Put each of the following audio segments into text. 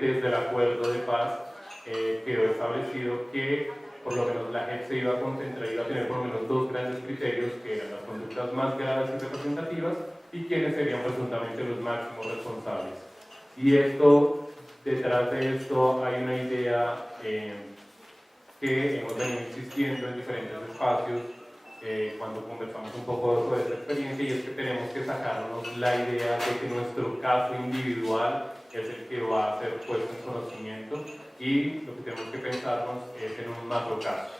desde el acuerdo de paz quedó establecido que por lo menos la JEP se iba a concentrar, iba a tener por lo menos dos grandes criterios, que eran las conductas más graves y representativas y quiénes serían presuntamente los máximos responsables. Y esto, detrás de esto hay una idea que hemos venido insistiendo en diferentes espacios cuando conversamos un poco sobre esta experiencia, y es que tenemos que sacarnos la idea de que nuestro caso individual es el que va a ser puesto en conocimiento, y lo que tenemos que pensarnos es en un macro caso.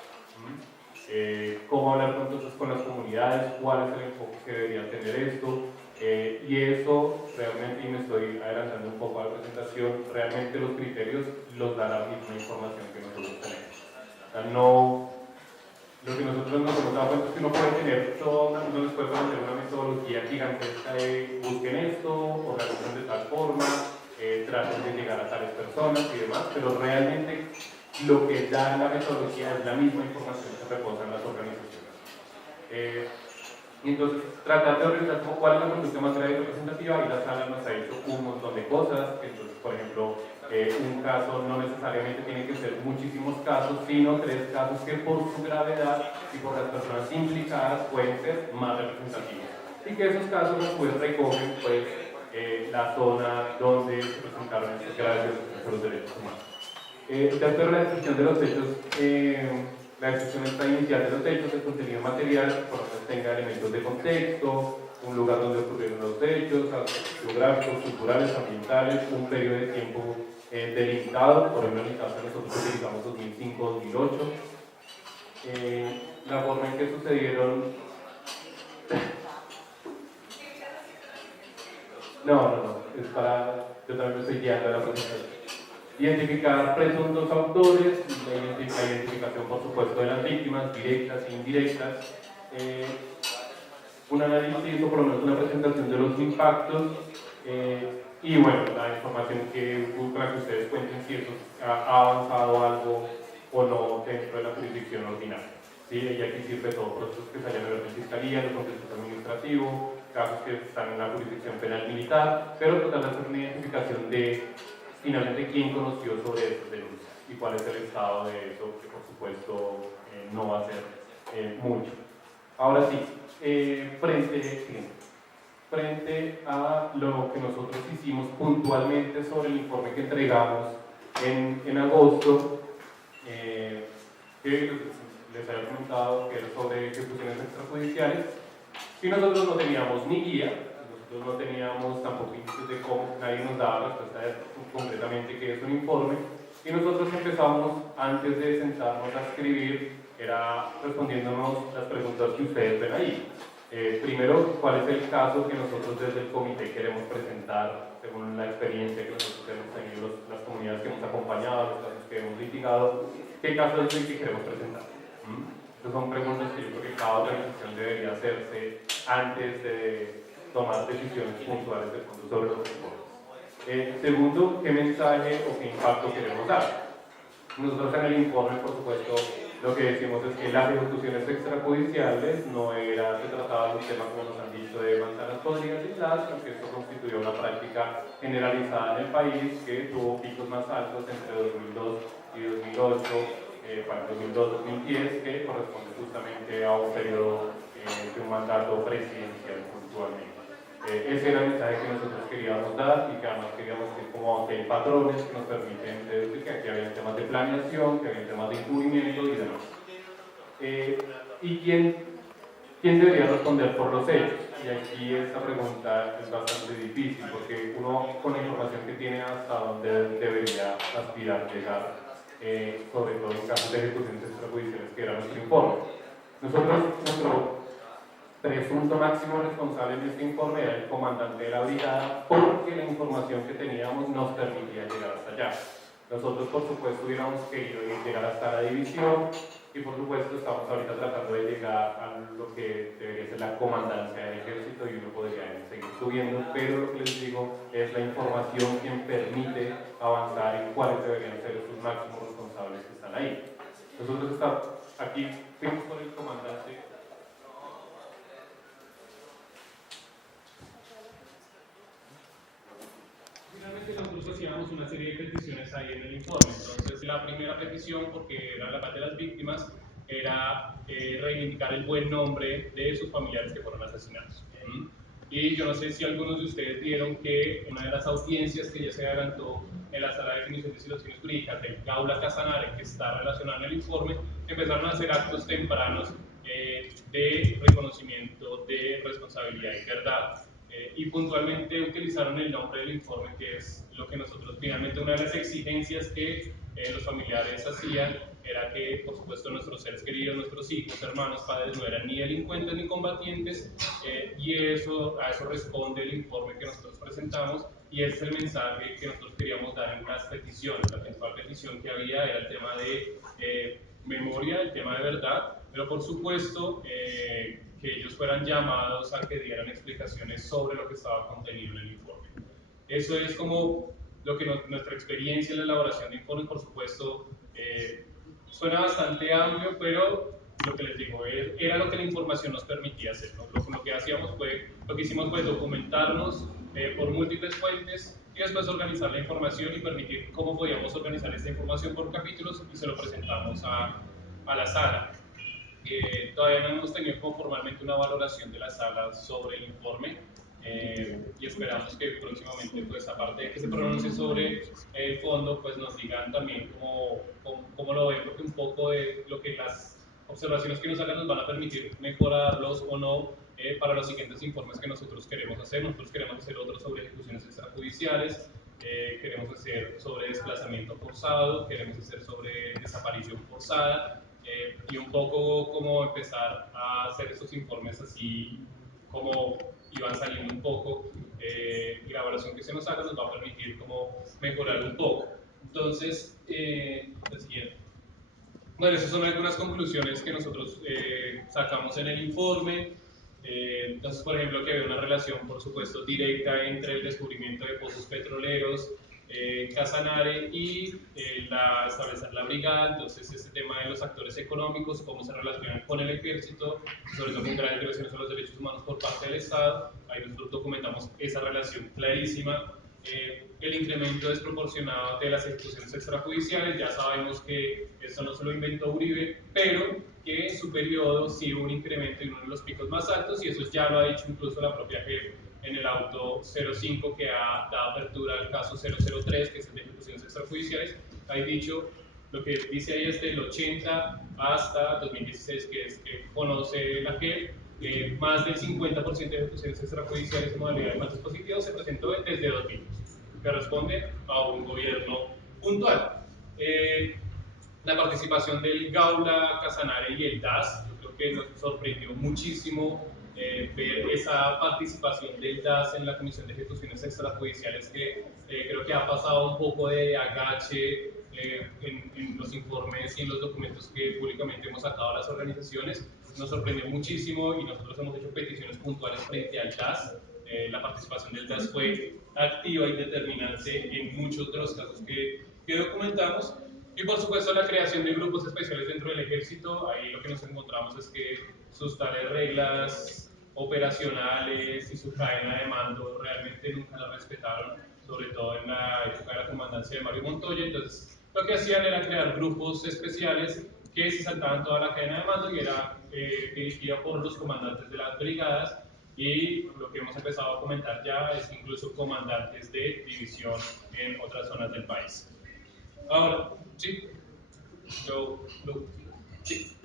¿Cómo hablar entonces con las comunidades? ¿Cuál es el enfoque que debería tener esto? Y eso realmente, y me estoy adelantando un poco a la presentación, realmente los criterios los da la misma información que nosotros tenemos. O sea, no, lo que nosotros nos hemos dado cuenta es que uno puede tener toda uno les puede hacer una metodología gigantesca de busquen esto, organizan de tal forma, traten de llegar a tales personas y demás, pero realmente lo que da la metodología es la misma información que reposa en las organizaciones. Y entonces, tratar de organizar cuál es la conducta más grave y representativa, y la sala nos ha hecho un montón de cosas. Entonces, por ejemplo, un caso no necesariamente tiene que ser muchísimos casos, sino 3 casos que por su gravedad y por las personas implicadas pueden ser más representativos. Y que esos casos pues recogen pues, la zona donde se presentaron estos graves violaciones de los derechos humanos. Tercero, la descripción de los hechos. La descripción está inicial de los hechos, el contenido material, por lo menos tenga elementos de contexto, un lugar donde ocurrieron los hechos, geográficos, culturales, ambientales, un periodo de tiempo delimitado. Por ejemplo, en el caso de nosotros utilizamos 2005-2008. La forma en que sucedieron. No, es para. Yo también me estoy guiando a la presentación. Identificar presuntos autores, la identificación, por supuesto, de las víctimas, directas e indirectas. Un análisis o por lo menos una presentación de los impactos. Y bueno, la información con la que ustedes cuenten si eso ha avanzado algo o no dentro de la jurisdicción ordinaria. ¿Sí? Y aquí sirve todo, procesos que se hayan abierto en fiscalía, los procesos administrativos, casos que están en la jurisdicción penal militar, pero tratar de hacer una identificación de finalmente quién conoció sobre estas denuncias y cuál es el estado de eso, que por supuesto no va a ser mucho. Ahora sí, frente a lo que nosotros hicimos puntualmente sobre el informe que entregamos en agosto, que les había comentado que era sobre ejecuciones extrajudiciales, y nosotros no teníamos ni guía, nosotros no teníamos tampoco indicios de cómo, nadie nos daba respuesta de concretamente qué es un informe, y nosotros empezamos, antes de sentarnos a escribir, era respondiéndonos las preguntas que ustedes ven ahí. Primero, ¿cuál es el caso que nosotros desde el comité queremos presentar según la experiencia que nosotros hemos tenido, las comunidades que hemos acompañado, los casos que hemos litigado? ¿Qué caso es el que queremos presentar? Estas son preguntas que yo creo que cada organización debería hacerse antes de tomar decisiones puntuales de fondo sobre los informes. Segundo, ¿qué mensaje o qué impacto queremos dar? Nosotros en el informe, por supuesto, lo que decimos es que las ejecuciones extrajudiciales no se trataba de un tema, como nos han dicho, de manzanas podridas y islas, sino que esto constituyó una práctica generalizada en el país que tuvo picos más altos entre 2002 y 2008, para 2002-2010, que corresponde justamente a un periodo de un mandato presidencial puntualmente. Ese era el mensaje que nosotros queríamos dar, y que además queríamos decir como que hay patrones que nos permiten deducir que aquí había temas de planeación, que había temas de encubrimiento y demás. ¿Y quién debería responder por los hechos? Y aquí esta pregunta es bastante difícil, porque uno con la información que tiene hasta dónde debería aspirar llegar, sobre todo en casos de ejecuciones extrajudiciales, que era nuestro informe. Nosotros, nuestro presunto máximo responsable en este informe era el comandante de la brigada, porque la información que teníamos nos permitía llegar hasta allá. Nosotros, por supuesto, hubiéramos querido llegar hasta la división, y por supuesto estamos ahorita tratando de llegar a lo que debería ser la comandancia del ejército, y uno podría seguir subiendo, pero lo que les digo es la información quien permite avanzar en cuáles deberían ser sus máximos responsables que están ahí. Nosotros aquí fuimos con el comandante. Finalmente nosotros hacíamos teníamos una serie de peticiones ahí en el informe. Entonces, la primera petición, porque era la parte de las víctimas, era reivindicar el buen nombre de sus familiares que fueron asesinados. Y yo no sé si algunos de ustedes vieron que una de las audiencias que ya se adelantó en la sala de definición de situaciones jurídicas del Gaula Casanare, que está relacionada en el informe, empezaron a hacer actos tempranos de reconocimiento de responsabilidad y verdad, y puntualmente utilizaron el nombre del informe, que es lo que nosotros finalmente, una de las exigencias que los familiares hacían era que, por supuesto, nuestros seres queridos, nuestros hijos, hermanos, padres, no eran ni delincuentes ni combatientes, y a eso responde el informe que nosotros presentamos, y ese es el mensaje que nosotros queríamos dar en las peticiones. La principal petición que había era el tema de memoria, el tema de verdad, pero por supuesto que ellos fueran llamados a que dieran explicaciones sobre lo que estaba contenido en el informe. Eso es como lo que nuestra experiencia en la elaboración de informes, por supuesto, suena bastante amplio, pero lo que les digo, era lo que la información nos permitía hacer, ¿no? Lo que hacíamos fue, lo que hicimos fue documentarnos por múltiples fuentes y después organizar la información y permitir cómo podíamos organizar esta información por capítulos, y se lo presentamos a la sala. Todavía no hemos tenido como formalmente una valoración de la sala sobre el informe, y esperamos que próximamente, pues aparte de que se pronuncie sobre el fondo, pues nos digan también cómo lo ven, porque un poco de lo que las observaciones que nos hagan nos van a permitir mejorarlos o no para los siguientes informes que nosotros queremos hacer. Nosotros queremos hacer otros sobre ejecuciones extrajudiciales, queremos hacer sobre desplazamiento forzado, queremos hacer sobre desaparición forzada, y un poco como empezar a hacer estos informes así como iban saliendo un poco, y la evaluación que se nos haga nos va a permitir como mejorar un poco. Entonces, la siguiente. Bueno, esas son algunas conclusiones que nosotros sacamos en el informe. Entonces, por ejemplo, que había una relación, por supuesto, directa entre el descubrimiento de pozos petroleros, Casanare, y establecer la brigada. Entonces, este tema de los actores económicos, cómo se relacionan con el ejército, sobre todo con grandes violaciones a los derechos humanos por parte del Estado. Ahí nosotros documentamos esa relación clarísima. El incremento desproporcionado de las ejecuciones extrajudiciales, ya sabemos que eso no se lo inventó Uribe, pero que en su periodo sí hubo un incremento en uno de los picos más altos, y eso ya lo ha dicho incluso la propia JEP en el auto 05 que ha dado apertura al caso 003, que es el de ejecuciones extrajudiciales. Ha dicho, lo que dice ahí es del 80 hasta 2016, que es que conoce la JEP, más del 50% de ejecuciones extrajudiciales en modalidad de falsos positivos se presentó desde 2000, que responde a un gobierno puntual. La participación del Gaula, Casanare y el DAS, yo creo que nos sorprendió muchísimo ver esa participación del DAS en la Comisión de Ejecuciones Extrajudiciales, que creo que ha pasado un poco de agache en los informes y en los documentos que públicamente hemos sacado a las organizaciones. Nos sorprendió muchísimo y nosotros hemos hecho peticiones puntuales frente al DAS. La participación del DAS fue activa y determinante en muchos de los casos que documentamos. Y por supuesto la creación de grupos especiales dentro del ejército. Ahí lo que nos encontramos es que sus tales reglas operacionales y su cadena de mando realmente nunca la respetaron, sobre todo en la época de la comandancia de Mario Montoya. Entonces lo que hacían era crear grupos especiales que se saltaban toda la cadena de mando y era dirigida por los comandantes de las brigadas, y lo que hemos empezado a comentar ya es incluso comandantes de división en otras zonas del país. Ahora, sí, sí.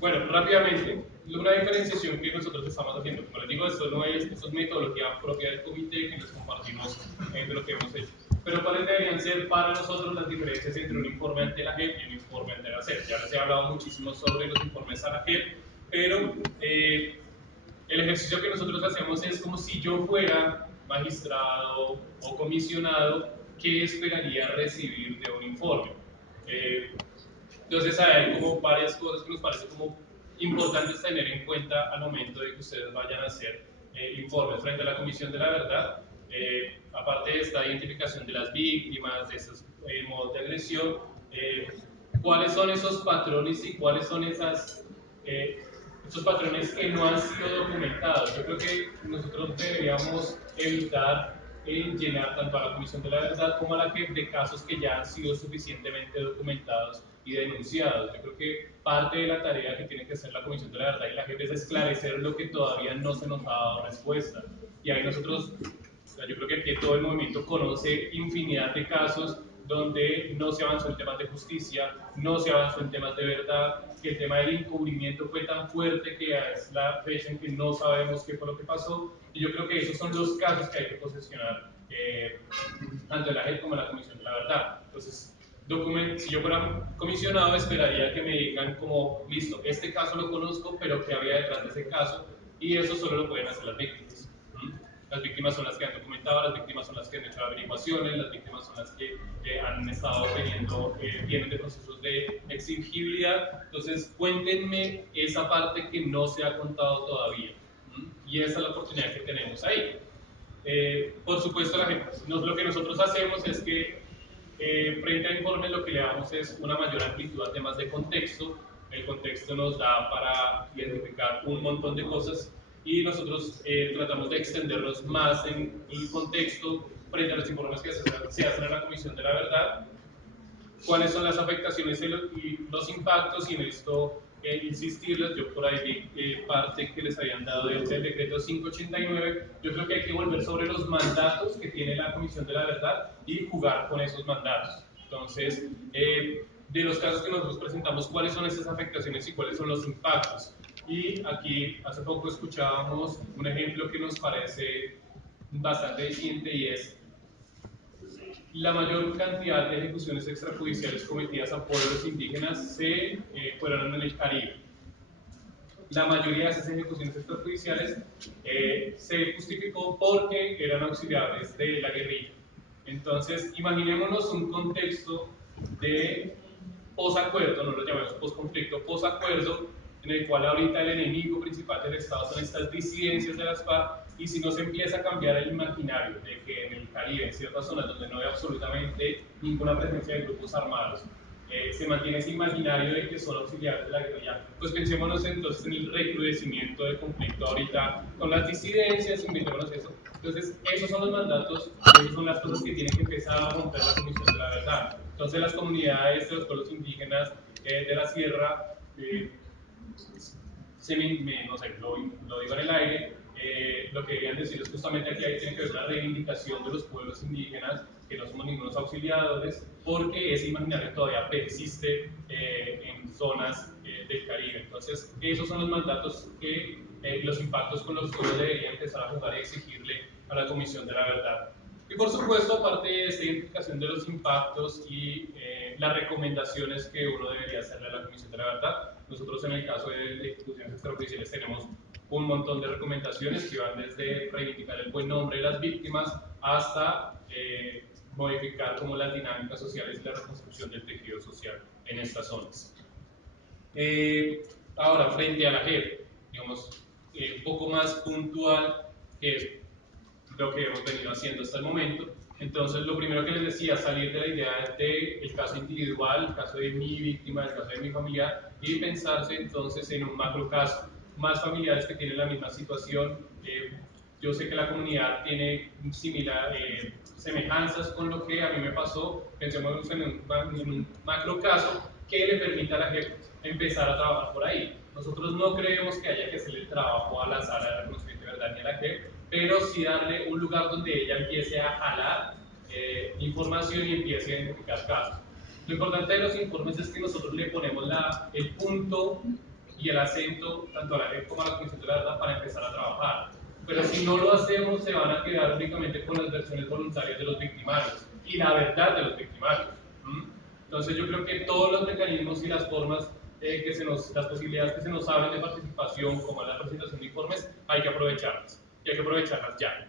Bueno, rápidamente, una diferenciación que nosotros estamos haciendo, como les digo, esto es metodología propia del comité que les compartimos de lo que hemos hecho. Pero ¿cuáles deberían ser para nosotros las diferencias entre un informe ante la JEP y un informe ante la SEP? Ya les he hablado muchísimo sobre los informes a la JEP, pero el ejercicio que nosotros hacemos es como si yo fuera magistrado o comisionado, ¿qué esperaría recibir de un informe? Entonces hay como varias cosas que nos parece como importantes tener en cuenta al momento de que ustedes vayan a hacer informes frente a la Comisión de la Verdad. Aparte de esta identificación de las víctimas, de esos modos de agresión, ¿cuáles son esos patrones y cuáles son esos patrones que no han sido documentados? Yo creo que nosotros deberíamos evitar en llenar tanto a la Comisión de la Verdad como a la JEP de casos que ya han sido suficientemente documentados y denunciados. Yo creo que parte de la tarea que tiene que hacer la Comisión de la Verdad y la JEP es esclarecer lo que todavía no se nos ha dado respuesta. Y ahí nosotros, yo creo que aquí todo el movimiento conoce infinidad de casos donde no se avanzó en temas de justicia, no se avanzó en temas de verdad, que el tema del encubrimiento fue tan fuerte que es la fecha en que no sabemos qué fue lo que pasó, y yo creo que esos son los casos que hay que posesionar, tanto en la JEP como en la Comisión de la Verdad. Entonces, si yo fuera comisionado, esperaría que me digan como, listo, este caso lo conozco, pero ¿qué había detrás de ese caso? Y eso solo lo pueden hacer las víctimas. Las víctimas son las que han documentado, las víctimas son las que han hecho averiguaciones, las víctimas son las que han estado teniendo, vienen de procesos de exigibilidad. Entonces, cuéntenme esa parte que no se ha contado todavía. Y esa es la oportunidad que tenemos ahí. Por supuesto, lo que nosotros hacemos es que frente a informes lo que le damos es una mayor amplitud a temas de contexto. El contexto nos da para identificar un montón de cosas y nosotros tratamos de extendernos más en el contexto frente a los informes que se hacen en la Comisión de la Verdad, cuáles son las afectaciones y los impactos, y en esto insistirles. Yo por ahí vi parte que les habían dado del decreto 589. Yo creo que hay que volver sobre los mandatos que tiene la Comisión de la Verdad y jugar con esos mandatos. Entonces, de los casos que nosotros presentamos, cuáles son esas afectaciones y cuáles son los impactos. Y aquí hace poco escuchábamos un ejemplo que nos parece bastante eficiente, y es la mayor cantidad de ejecuciones extrajudiciales cometidas a pueblos indígenas fueron en el Caribe. La mayoría de esas ejecuciones extrajudiciales se justificó porque eran auxiliares de la guerrilla. Entonces, imaginémonos un contexto de posacuerdo, no lo llamemos posconflicto, posacuerdo, en el cual ahorita el enemigo principal del Estado son estas disidencias de las FARC, y si no se empieza a cambiar el imaginario de que en el Caribe, en ciertas zonas donde no hay absolutamente ninguna presencia de grupos armados, se mantiene ese imaginario de que son auxiliares de la guerrilla, pues pensémonos entonces en el recrudecimiento del conflicto ahorita con las disidencias, inventémonos eso. Entonces, esos son los mandatos, esas son las cosas que tienen que empezar a romper la Comisión de la Verdad. Entonces, las comunidades de los pueblos indígenas de la sierra, no sé, lo digo en el aire, lo que querían decir es justamente aquí tiene que haber una reivindicación de los pueblos indígenas, que no somos ningunos auxiliadores, porque ese imaginario todavía persiste en zonas del Caribe. Entonces, esos son los mandatos que los impactos con los que uno debería empezar a jugar y exigirle a la Comisión de la Verdad. Y por supuesto, aparte de esta identificación de los impactos y las recomendaciones que uno debería hacerle a la Comisión de la Verdad, nosotros en el caso de ejecuciones extrajudiciales tenemos un montón de recomendaciones que van desde reivindicar el buen nombre de las víctimas hasta modificar como las dinámicas sociales y la reconstrucción del tejido social en estas zonas. Ahora, frente a la JEP, digamos, un poco más puntual, que es lo que hemos venido haciendo hasta el momento. Entonces, lo primero que les decía, salir de la idea del caso individual, el caso de mi víctima, el caso de mi familiar, y pensarse entonces en un macro caso, más familiares que tienen la misma situación. Yo sé que la comunidad tiene semejanzas con lo que a mí me pasó. Pensemos en un macro caso que le permita a la gente empezar a trabajar por ahí. Nosotros no creemos que haya que hacerle el trabajo a la sala de reconocimiento de verdad ni a la JEP, pero sí darle un lugar donde ella empiece a jalar información y empiece a identificar casos. Lo importante de los informes es que nosotros le ponemos el punto y el acento tanto a la JEP como a la Comisión de la Verdad para empezar a trabajar. Pero si no lo hacemos, se van a quedar únicamente con las versiones voluntarias de los victimarios y la verdad de los victimarios. Entonces yo creo que todos los mecanismos y las formas las posibilidades que se nos abren de participación, como la presentación de informes, hay que aprovecharlas, y hay que aprovecharlas ya.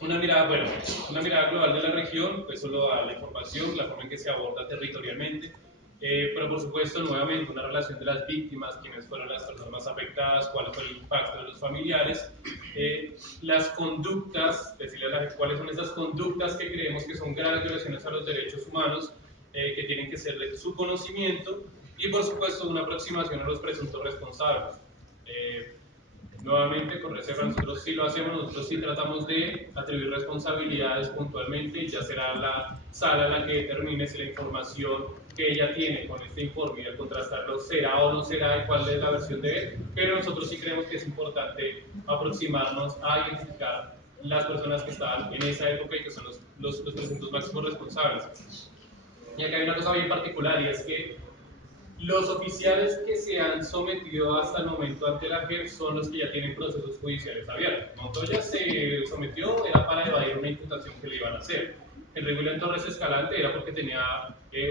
Una mirada global de la región, eso lo da la información, la forma en que se aborda territorialmente, pero por supuesto, nuevamente, una relación de las víctimas, quiénes fueron las personas más afectadas, cuál fue el impacto de los familiares, las conductas, decirle a la gente cuáles son esas conductas que creemos que son graves violaciones a los derechos humanos, que tienen que ser de su conocimiento, y por supuesto, una aproximación a los presuntos responsables. Nuevamente, con reserva, nosotros sí lo hacemos, nosotros sí tratamos de atribuir responsabilidades puntualmente, ya será la sala la que determine si la información que ella tiene con este informe y al contrastarlo será o no será y cuál es la versión de él, pero nosotros sí creemos que es importante aproximarnos a identificar las personas que estaban en esa época y que son los presuntos máximos responsables. Y acá hay una cosa bien particular y es que los oficiales que se han sometido hasta el momento ante la JEP son los que ya tienen procesos judiciales abiertos. Montoya se sometió, era para evadir una imputación que le iban a hacer. Enrique William Torres Escalante era porque tenía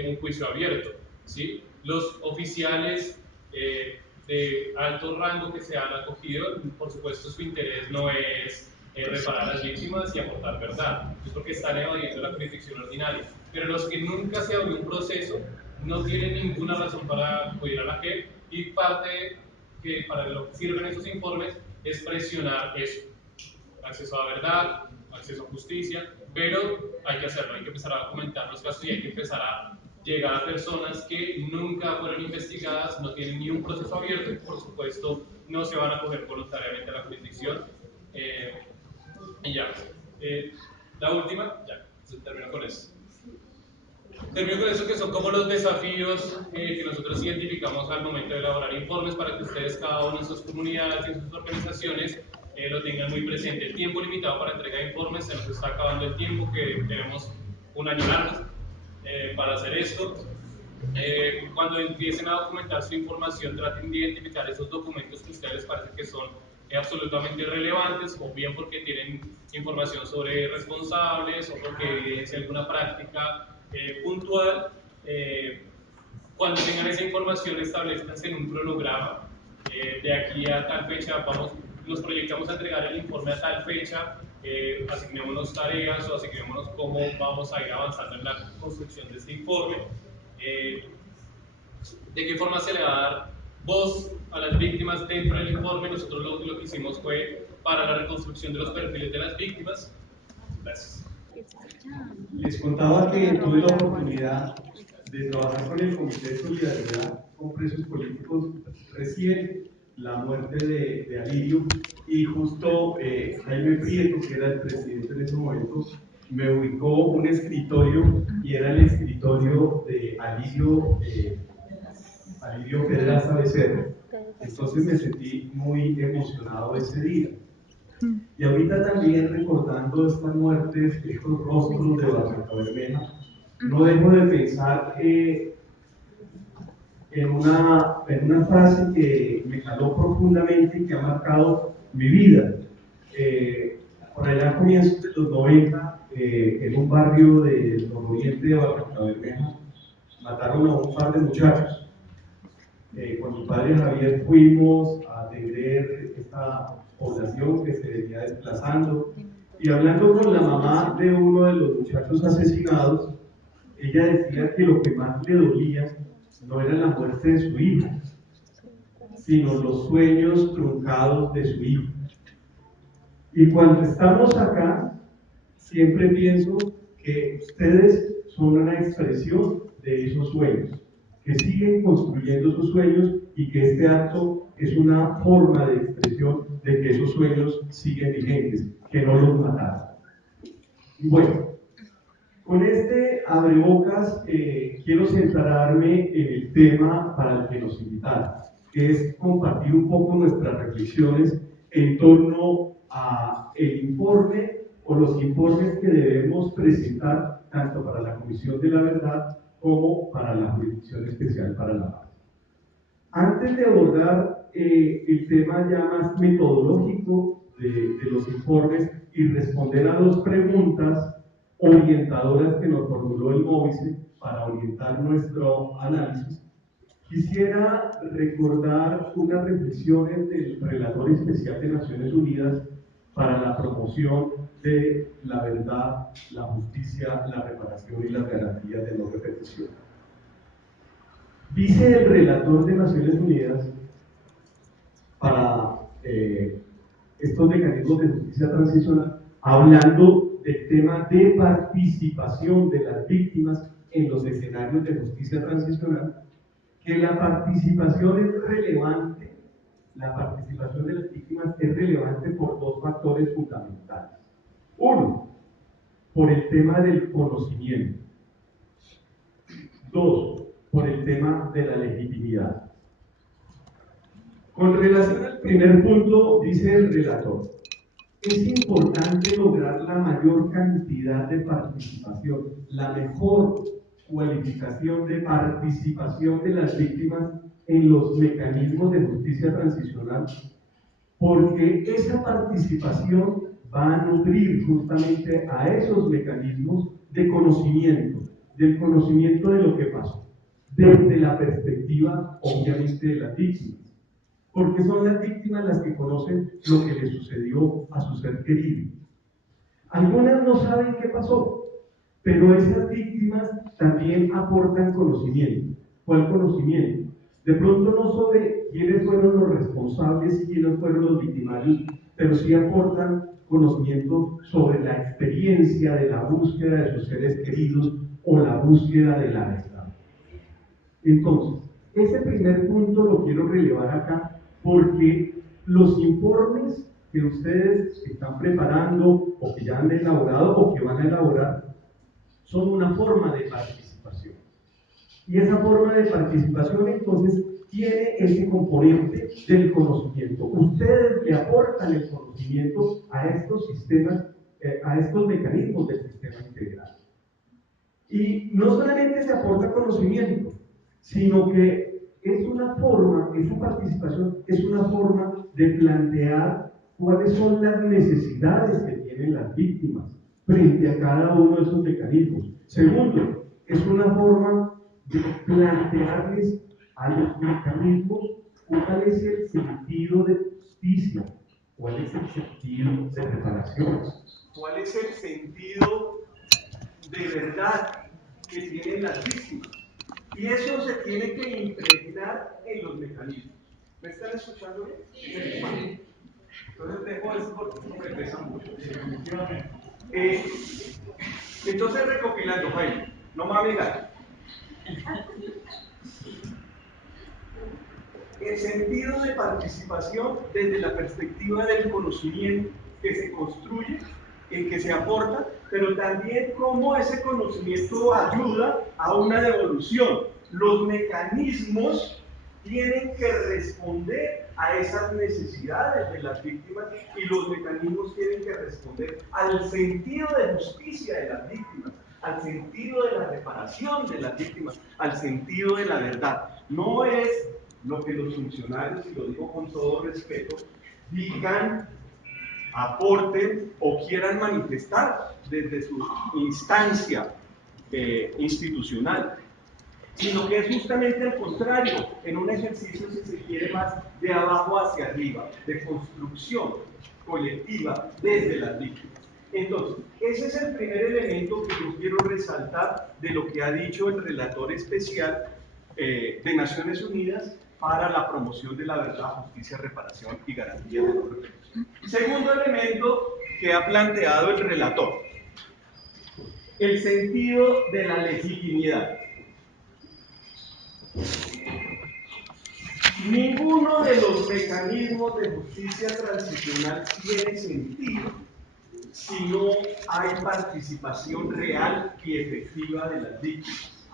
un juicio abierto. ¿Sí? Los oficiales de alto rango que se han acogido, por supuesto su interés no es reparar a las víctimas y aportar verdad. Es porque están evadiendo la jurisdicción ordinaria. Pero los que nunca se abrió un proceso no tienen ninguna razón para acudir a la JEP y parte que para lo que sirven esos informes es presionar eso. Acceso a verdad, acceso a justicia, pero hay que hacerlo, hay que empezar a documentar los casos y hay que empezar a llegar a personas que nunca fueron investigadas, no tienen ni un proceso abierto y por supuesto no se van a acoger voluntariamente a la jurisdicción. Y ya. La última, ya, se termina con eso. Termino con eso que son como los desafíos que nosotros identificamos al momento de elaborar informes para que ustedes, cada uno en sus comunidades y en sus organizaciones, lo tengan muy presente. El tiempo limitado para entrega de informes, se nos está acabando el tiempo, que tenemos un año largo para hacer esto. Cuando empiecen a documentar su información, traten de identificar esos documentos que a ustedes les parece que son absolutamente relevantes, o bien porque tienen información sobre responsables, o porque evidencia alguna práctica puntual. Cuando tengan esa información, establezcanse en un cronograma. De aquí a tal fecha nos proyectamos a entregar el informe a tal fecha, asignémonos tareas o asignémonos cómo vamos a ir avanzando en la construcción de este informe. ¿De qué forma se le va a dar voz a las víctimas dentro del informe? Nosotros lo que hicimos fue para la reconstrucción de los perfiles de las víctimas. Gracias. Les contaba que tuve la oportunidad de trabajar con el Comité de Solidaridad con Presos Políticos recién la muerte de Alirio, y justo Jaime Prieto, que era el presidente en ese momento, me ubicó un escritorio y era el escritorio de Alirio Pedraza Becerra. Entonces me sentí muy emocionado ese día. Y ahorita también recordando estas muertes, estos rostros de Barrancabermeja, no dejo de pensar en una frase que me caló profundamente y que ha marcado mi vida. Por allá a comienzos de los 90, en un barrio del nororiente de Barrancabermeja, mataron a un par de muchachos. Con mi padre Javier fuimos a atender esta población que se venía desplazando, y hablando con la mamá de uno de los muchachos asesinados, ella decía que lo que más le dolía no era la muerte de su hijo, sino los sueños truncados de su hijo. Y cuando estamos acá, siempre pienso que ustedes son una expresión de esos sueños, que siguen construyendo sus sueños, y que este acto es una forma de expresión de que esos sueños siguen vigentes, que no los mataron. Bueno, con este abrebocas quiero centrarme en el tema para el que nos invitaron, que es compartir un poco nuestras reflexiones en torno a el informe o los informes que debemos presentar tanto para la Comisión de la Verdad como para la Jurisdicción Especial para la Paz. Antes de abordar el tema ya más metodológico de los informes y responder a dos preguntas orientadoras que nos formuló el MOVICE para orientar nuestro análisis, quisiera recordar unas reflexiones del Relator Especial de Naciones Unidas para la promoción de la verdad, la justicia, la reparación y las garantías de no repetición. Dice el Relator de Naciones Unidas para estos mecanismos de justicia transicional, hablando del tema de participación de las víctimas en los escenarios de justicia transicional, que la participación es relevante la participación de las víctimas es relevante por dos factores fundamentales. Uno, por el tema del conocimiento. Dos, por el tema de la legitimidad. Con relación al primer punto, dice el relator, es importante lograr la mayor cantidad de participación, la mejor cualificación de participación de las víctimas en los mecanismos de justicia transicional, porque esa participación va a nutrir justamente a esos mecanismos de conocimiento, del conocimiento de lo que pasó, desde la perspectiva, obviamente, de las víctimas. Porque son las víctimas las que conocen lo que le sucedió a su ser querido. Algunas no saben qué pasó, pero esas víctimas también aportan conocimiento. ¿Cuál conocimiento? De pronto no sobre quiénes fueron los responsables y quiénes fueron los victimarios, pero sí aportan conocimiento sobre la experiencia de la búsqueda de sus seres queridos o la búsqueda de la verdad. Entonces, ese primer punto lo quiero relevar acá porque los informes que ustedes están preparando o que ya han elaborado o que van a elaborar son una forma de participación. Y esa forma de participación entonces tiene ese componente del conocimiento. Ustedes le aportan el conocimiento a estos sistemas, a estos mecanismos del sistema integral. Y no solamente se aporta conocimiento, sino que es una forma, esa participación es una forma de plantear cuáles son las necesidades que tienen las víctimas frente a cada uno de esos mecanismos. Segundo, es una forma de plantearles a los mecanismos cuál es el sentido de justicia, cuál es el sentido de reparación, cuál es el sentido de verdad que tienen las víctimas. Y eso se tiene que impregnar en los mecanismos. ¿Me están escuchando bien? Entonces dejo eso porque eso me pesa mucho. Entonces recopilando, Jaime, no me amigas. El sentido de participación desde la perspectiva del conocimiento que se construye, el que se aporta, pero también cómo ese conocimiento ayuda a una devolución. Los mecanismos tienen que responder a esas necesidades de las víctimas y los mecanismos tienen que responder al sentido de justicia de las víctimas, al sentido de la reparación de las víctimas, al sentido de la verdad. No es lo que los funcionarios, y lo digo con todo respeto, digan, aporten o quieran manifestar desde su instancia institucional, sino que es justamente al contrario, en un ejercicio, si se quiere, más de abajo hacia arriba, de construcción colectiva desde las víctimas. Entonces, ese es el primer elemento que yo quiero resaltar de lo que ha dicho el relator especial de Naciones Unidas para la promoción de la verdad, justicia, reparación y garantía de los derechos. Segundo elemento que ha planteado el relator, el sentido de la legitimidad. Ninguno de los mecanismos de justicia transicional tiene sentido si no hay participación real y efectiva de las víctimas.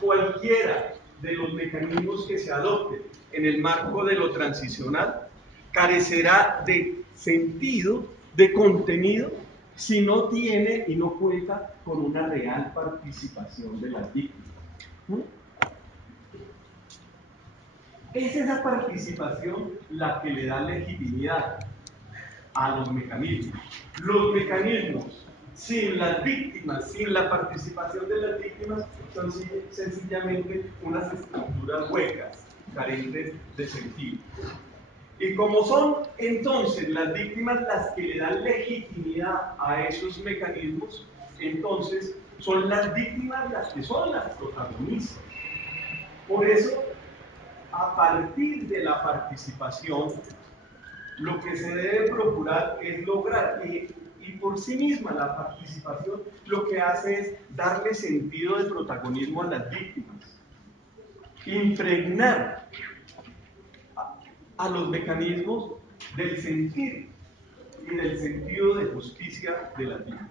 Cualquiera de los mecanismos que se adopten en el marco de lo transicional carecerá de sentido, de contenido, si no tiene y no cuenta con una real participación de las víctimas. Es esa participación la que le da legitimidad a los mecanismos. Los mecanismos sin las víctimas, sin la participación de las víctimas, son sencillamente unas estructuras huecas, carentes de sentido. Y como son entonces las víctimas las que le dan legitimidad a esos mecanismos, entonces son las víctimas las que son las protagonistas. Por eso, a partir de la participación, lo que se debe procurar es lograr, y por sí misma la participación lo que hace es darle sentido de protagonismo a las víctimas, impregnar a los mecanismos del sentir y del sentido de justicia de las víctimas.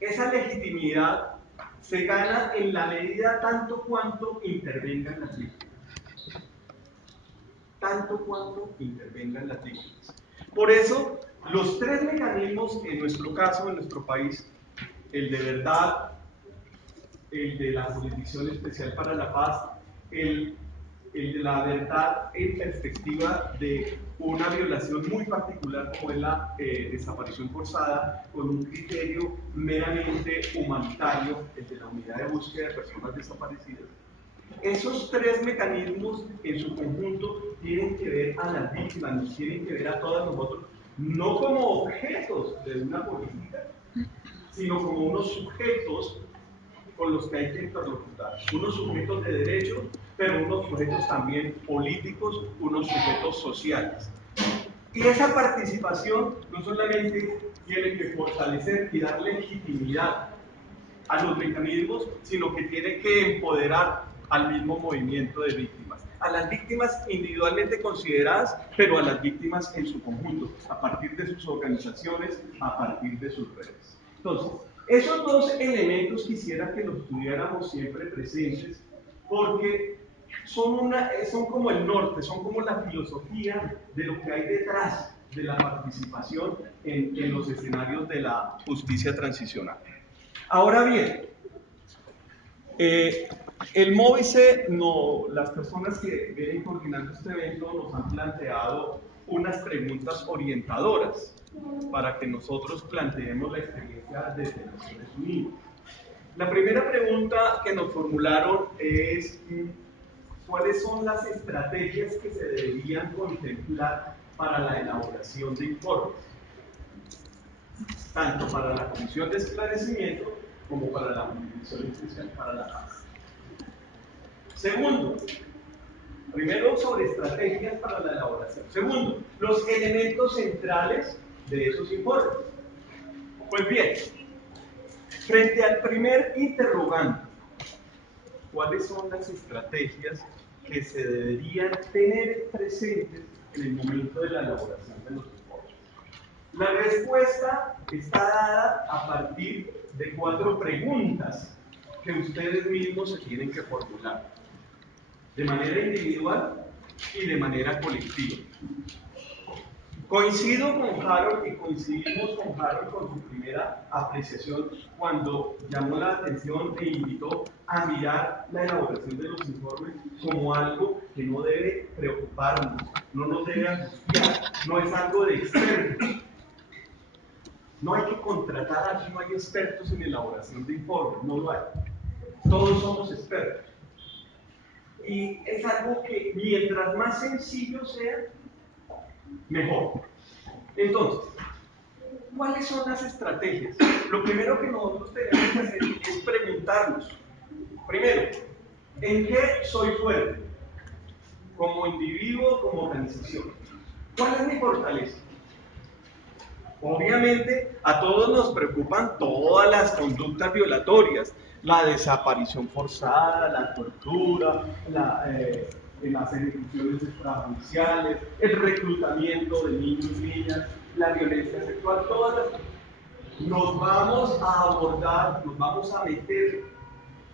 Esa legitimidad se gana en la medida tanto cuanto intervengan las víctimas. Tanto cuanto intervengan las víctimas. Por eso, los tres mecanismos, en nuestro caso, en nuestro país, el de verdad, el de la Jurisdicción Especial para la Paz, el de la verdad en perspectiva de una violación muy particular como es la desaparición forzada, con un criterio meramente humanitario, el de la unidad de búsqueda de personas desaparecidas. Esos tres mecanismos en su conjunto tienen que ver a las víctimas, nos tienen que ver a todos nosotros, no como objetos de una política, sino como unos sujetos con los que hay que interlocutar, unos sujetos de derecho, pero unos sujetos también políticos, unos sujetos sociales. Y esa participación no solamente tiene que fortalecer y dar legitimidad a los mecanismos, sino que tiene que empoderar al mismo movimiento de víctimas, a las víctimas individualmente consideradas, pero a las víctimas en su conjunto, a partir de sus organizaciones, a partir de sus redes. Entonces, esos dos elementos quisiera que los tuviéramos siempre presentes, porque son como el norte, son como la filosofía de lo que hay detrás de la participación en los escenarios de la justicia transicional. Ahora bien, el MOVICE, las personas que vienen coordinando este evento nos han planteado unas preguntas orientadoras para que nosotros planteemos la experiencia desde Naciones Unidas. La primera pregunta que nos formularon es ¿cuáles son las estrategias que se deberían contemplar para la elaboración de informes? Tanto para la Comisión de Esclarecimiento como para la Jurisdicción Especial para la Paz. Segundo, primero sobre estrategias para la elaboración. Segundo, los elementos centrales de esos informes. Pues bien, frente al primer interrogante, ¿cuáles son las estrategias que se deberían tener presentes en el momento de la elaboración de los informes? La respuesta está dada a partir de 4 preguntas que ustedes mismos se tienen que formular, de manera individual y de manera colectiva. Coincido con Harold y coincidimos con Harold con su primera apreciación cuando llamó la atención e invitó a mirar la elaboración de los informes como algo que no debe preocuparnos, no nos debe angustiar, no es algo de expertos. No hay que contratar, aquí no hay expertos en elaboración de informes, no lo hay. Todos somos expertos. Y es algo que mientras más sencillo sea, mejor. Entonces, ¿cuáles son las estrategias? Lo primero que nosotros tenemos que hacer es preguntarnos, primero, ¿en qué soy fuerte? Como individuo, como organización. ¿Cuál es mi fortaleza? Obviamente, a todos nos preocupan todas las conductas violatorias, la desaparición forzada, la tortura, las ejecuciones extrajudiciales, el reclutamiento de niños y niñas, la violencia sexual, todas las cosas. Nos vamos a abordar, nos vamos a meter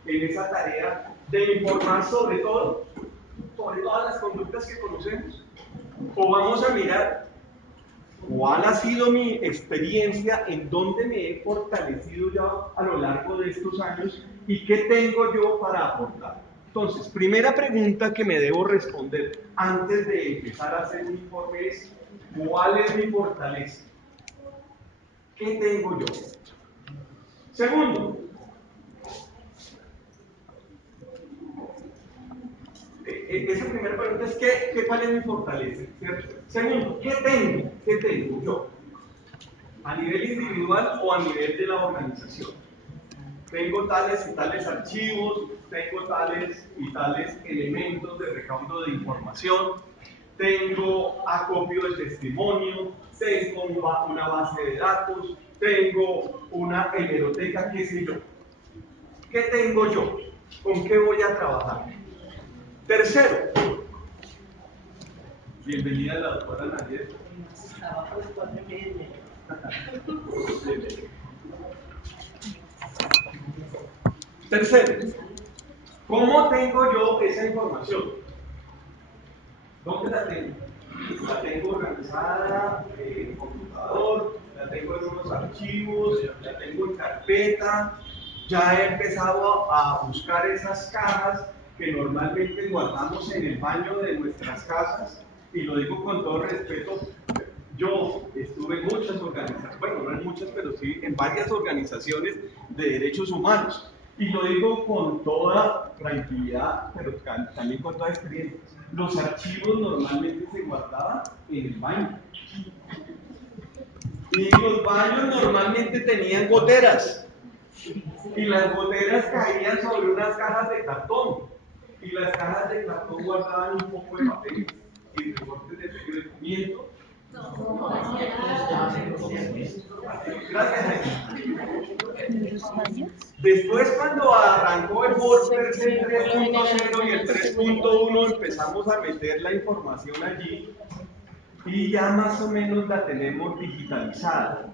en esa tarea de informar sobre todo, sobre todas las conductas que conocemos, o vamos a mirar ¿cuál ha sido mi experiencia? ¿En dónde me he fortalecido yo a lo largo de estos años? ¿Y qué tengo yo para aportar? Entonces, primera pregunta que me debo responder antes de empezar a hacer un informe es ¿cuál es mi fortaleza? ¿Qué tengo yo? Segundo, esa primera pregunta es ¿cuál es mi fortaleza? ¿Cierto? Segundo, ¿qué tengo? ¿Qué tengo yo? ¿A nivel individual o a nivel de la organización? Tengo tales y tales archivos, tengo tales y tales elementos de recaudo de información, tengo acopio de testimonio, tengo una base de datos, tengo una hemeroteca, qué sé yo. ¿Qué tengo yo? ¿Con qué voy a trabajar? Tercero, Bienvenida a la doctora Nayef. Tercero, ¿cómo tengo yo esa información? ¿Dónde la tengo? La tengo organizada en computador, la tengo en unos archivos, la tengo en carpeta. Ya he empezado a buscar esas cajas que normalmente guardamos en el baño de nuestras casas, y lo digo con todo respeto. Yo estuve en muchas organizaciones, bueno, no en muchas, pero sí en varias organizaciones de derechos humanos. Y lo digo con toda tranquilidad, pero también con toda experiencia. Los archivos normalmente se guardaban en el baño. Y los baños normalmente tenían goteras. Y las goteras caían sobre unas cajas de cartón. Y las cajas de cartón guardaban un poco de papel y recortes de periódico. Gracias. Después, cuando arrancó el WordPress 3.0 y el 3.1, empezamos a meter la información allí y ya más o menos la tenemos digitalizada.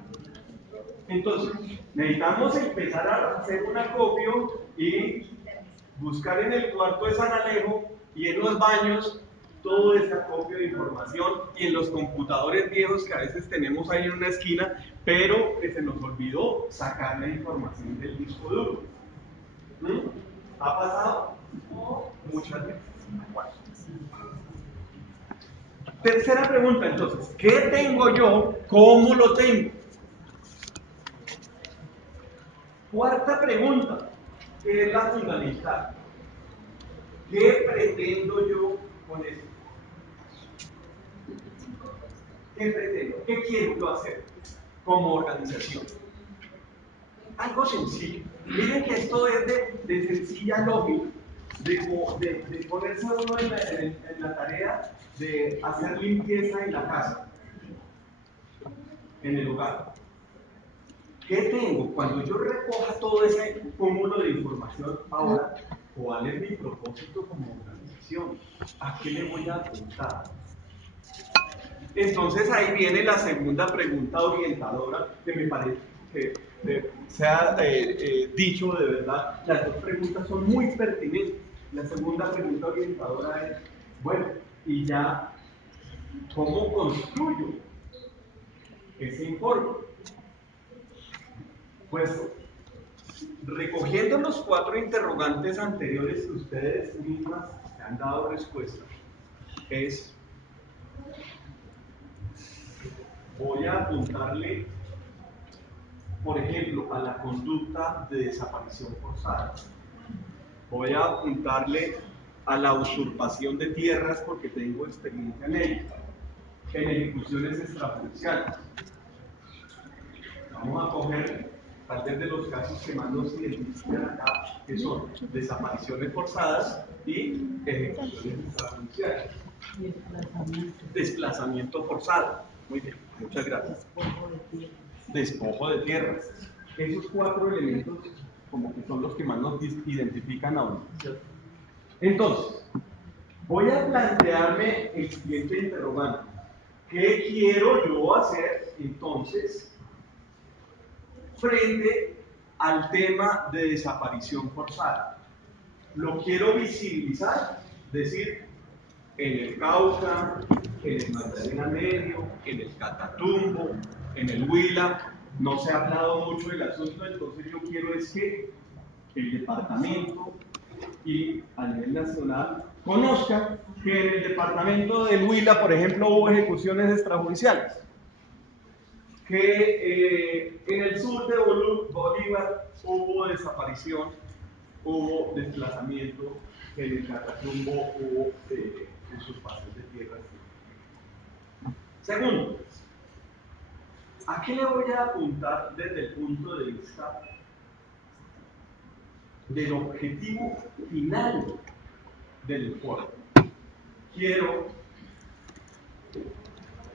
Entonces, necesitamos empezar a hacer un acopio y buscar en el cuarto de San Alejo y en los baños todo ese acopio de información, y en los computadores viejos que a veces tenemos ahí en una esquina, pero que se nos olvidó sacar la información del disco duro. ¿Ha pasado? Muchas veces. Bueno. Tercera pregunta, entonces, ¿qué tengo yo? ¿Cómo lo tengo? Cuarta pregunta, que es la fundamental. ¿Qué pretendo yo con esto? ¿Qué pretendo? ¿Qué quiero yo hacer como organización? Algo sencillo. Miren que esto es de sencilla lógica, de ponerse uno en la tarea de hacer limpieza en la casa, en el hogar. ¿Qué tengo? Cuando yo recoja todo ese cúmulo de información ahora, ¿cuál es mi propósito como organización? ¿A qué le voy a apuntar? Entonces ahí viene la segunda pregunta orientadora, que me parece que se ha dicho de verdad. Las dos preguntas son muy pertinentes. La segunda pregunta orientadora es, bueno, y ya, ¿cómo construyo ese informe? Pues, recogiendo los 4 interrogantes anteriores que ustedes mismas se han dado respuesta, es: voy a apuntarle, por ejemplo, a la conducta de desaparición forzada. Voy a apuntarle a la usurpación de tierras porque tengo experiencia en ello, en ejecuciones extrajudiciales. Vamos a coger tal vez de los casos que más nos identifican acá, que son desapariciones forzadas y ejecuciones extrajudiciales. Desplazamiento forzado. Muy bien, muchas gracias. Despojo de tierras. Esos 4 elementos como que son los que más nos identifican ahora. Entonces, voy a plantearme el siguiente interrogante. ¿Qué quiero yo hacer entonces frente al tema de desaparición forzada? ¿Lo quiero visibilizar? Decir, en el Cauca, en el Magdalena Medio, en el Catatumbo, en el Huila, no se ha hablado mucho del asunto, entonces yo quiero es que el departamento y a nivel nacional conozcan que en el departamento del Huila, por ejemplo, hubo ejecuciones extrajudiciales, que en el sur de Bolívar hubo desaparición, hubo desplazamiento, que en el Catatumbo hubo usurpación de tierras. Segundo, ¿a qué le voy a apuntar desde el punto de vista del objetivo final del informe? Quiero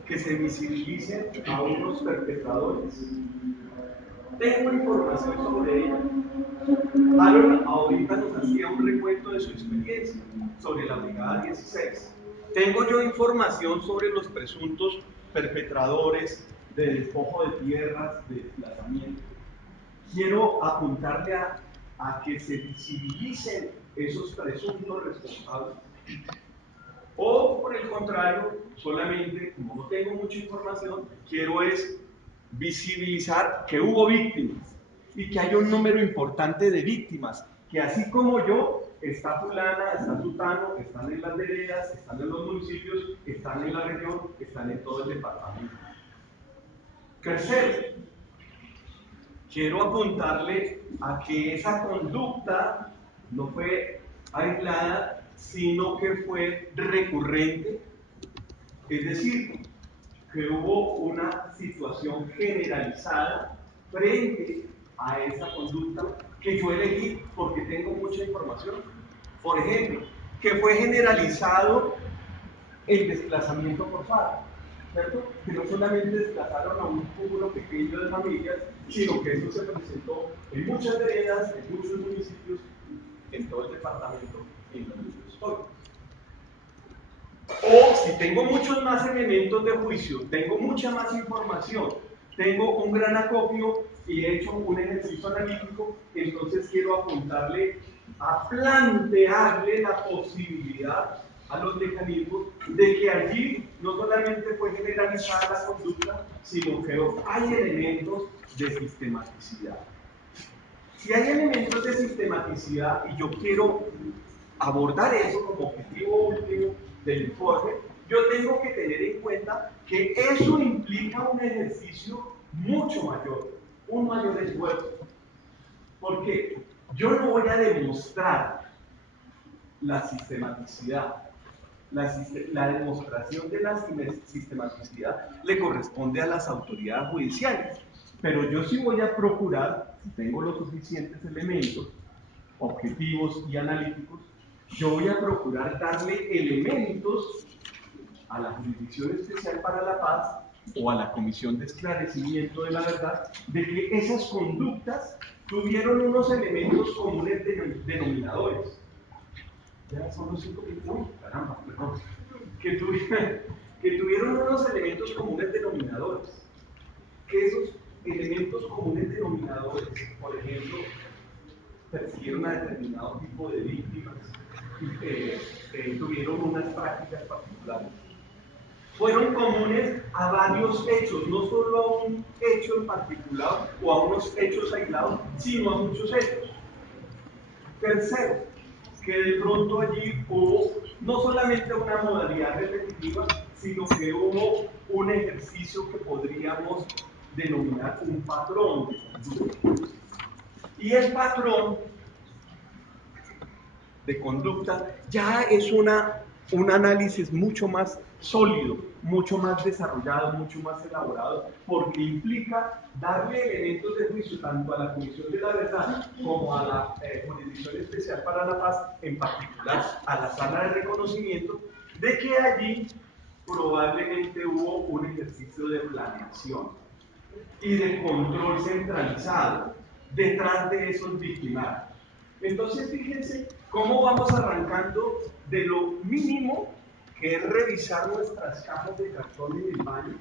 que se visibilicen a unos perpetradores. Tengo información sobre ellos. Harold ahorita nos hacía un recuento de su experiencia sobre la Brigada 16. Tengo yo información sobre los presuntos perpetradores de despojo de tierras, de desplazamiento. Quiero apuntarle a que se visibilicen esos presuntos responsables. O por el contrario, solamente, como no tengo mucha información, quiero es visibilizar que hubo víctimas y que hay un número importante de víctimas, que así como yo, está fulana, está sutano, están en las veredas, están en los municipios, están en la región, están en todo el departamento. Tercero, quiero apuntarle a que esa conducta no fue aislada, sino que fue recurrente, es decir, que hubo una situación generalizada frente a esa conducta que yo elegí porque tengo mucha información. Por ejemplo, que fue generalizado el desplazamiento forzado, ¿cierto? Que no solamente desplazaron a un cúmulo pequeño de familias, sino que eso se presentó en muchas veredas, en muchos municipios, en todo el departamento en donde yo estoy. O si tengo muchos más elementos de juicio, tengo mucha más información, tengo un gran acopio y he hecho un ejercicio analítico, entonces quiero apuntarle a plantearle la posibilidad a los mecanismos de que allí no solamente fue generalizada la conducta, sino que hay elementos de sistematicidad. Si hay elementos de sistematicidad y yo quiero abordar eso como objetivo último del informe, yo tengo que tener en cuenta que eso implica un ejercicio mucho mayor, un mayor esfuerzo. Porque yo no voy a demostrar la sistematicidad. La demostración de la sistematicidad le corresponde a las autoridades judiciales. Pero yo sí voy a procurar, si tengo los suficientes elementos objetivos y analíticos, yo voy a procurar darle elementos a la Jurisdicción Especial para la Paz o a la Comisión de Esclarecimiento de la Verdad de que esas conductas tuvieron unos elementos comunes denominadores. Ya son los 5 minutos. Caramba, perdón. Que tuvieron unos elementos comunes denominadores. Que esos elementos comunes denominadores, por ejemplo, persiguieron a determinado tipo de víctimas, tuvieron unas prácticas particulares. Fueron comunes a varios hechos, no solo a un hecho en particular o a unos hechos aislados, sino a muchos hechos. Tercero, que de pronto allí hubo no solamente una modalidad repetitiva, sino que hubo un ejercicio que podríamos denominar un patrón de conducta. Y el patrón de conducta ya es un análisis mucho más sólido, mucho más desarrollado, mucho más elaborado, porque implica darle elementos de juicio tanto a la Comisión de la Verdad como a la Jurisdicción Especial para la Paz, en particular a la Sala de Reconocimiento, de que allí probablemente hubo un ejercicio de planeación y de control centralizado detrás de esos victimarios. Entonces, fíjense cómo vamos arrancando de lo mínimo, que es revisar nuestras cajas de cartón en el baño,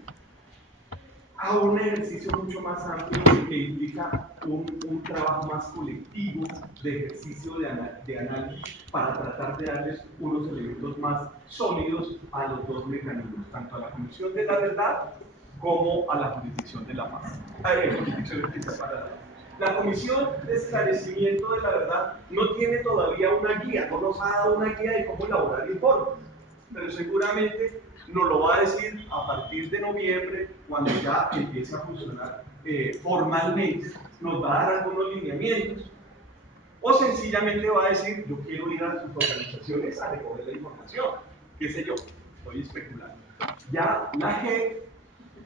a un ejercicio mucho más amplio que implica un trabajo más colectivo de ejercicio de análisis para tratar de darles unos elementos más sólidos a los dos mecanismos, tanto a la Comisión de la Verdad como a la Jurisdicción de la Paz. Jurisdicción Especial para la Paz. La Comisión de Esclarecimiento de la Verdad no tiene todavía una guía, no nos ha dado una guía de cómo elaborar informes, pero seguramente nos lo va a decir a partir de noviembre, cuando ya empiece a funcionar formalmente, nos va a dar algunos lineamientos. O sencillamente va a decir, yo quiero ir a sus organizaciones a recoger la información, qué sé yo, estoy especulando. Ya la G,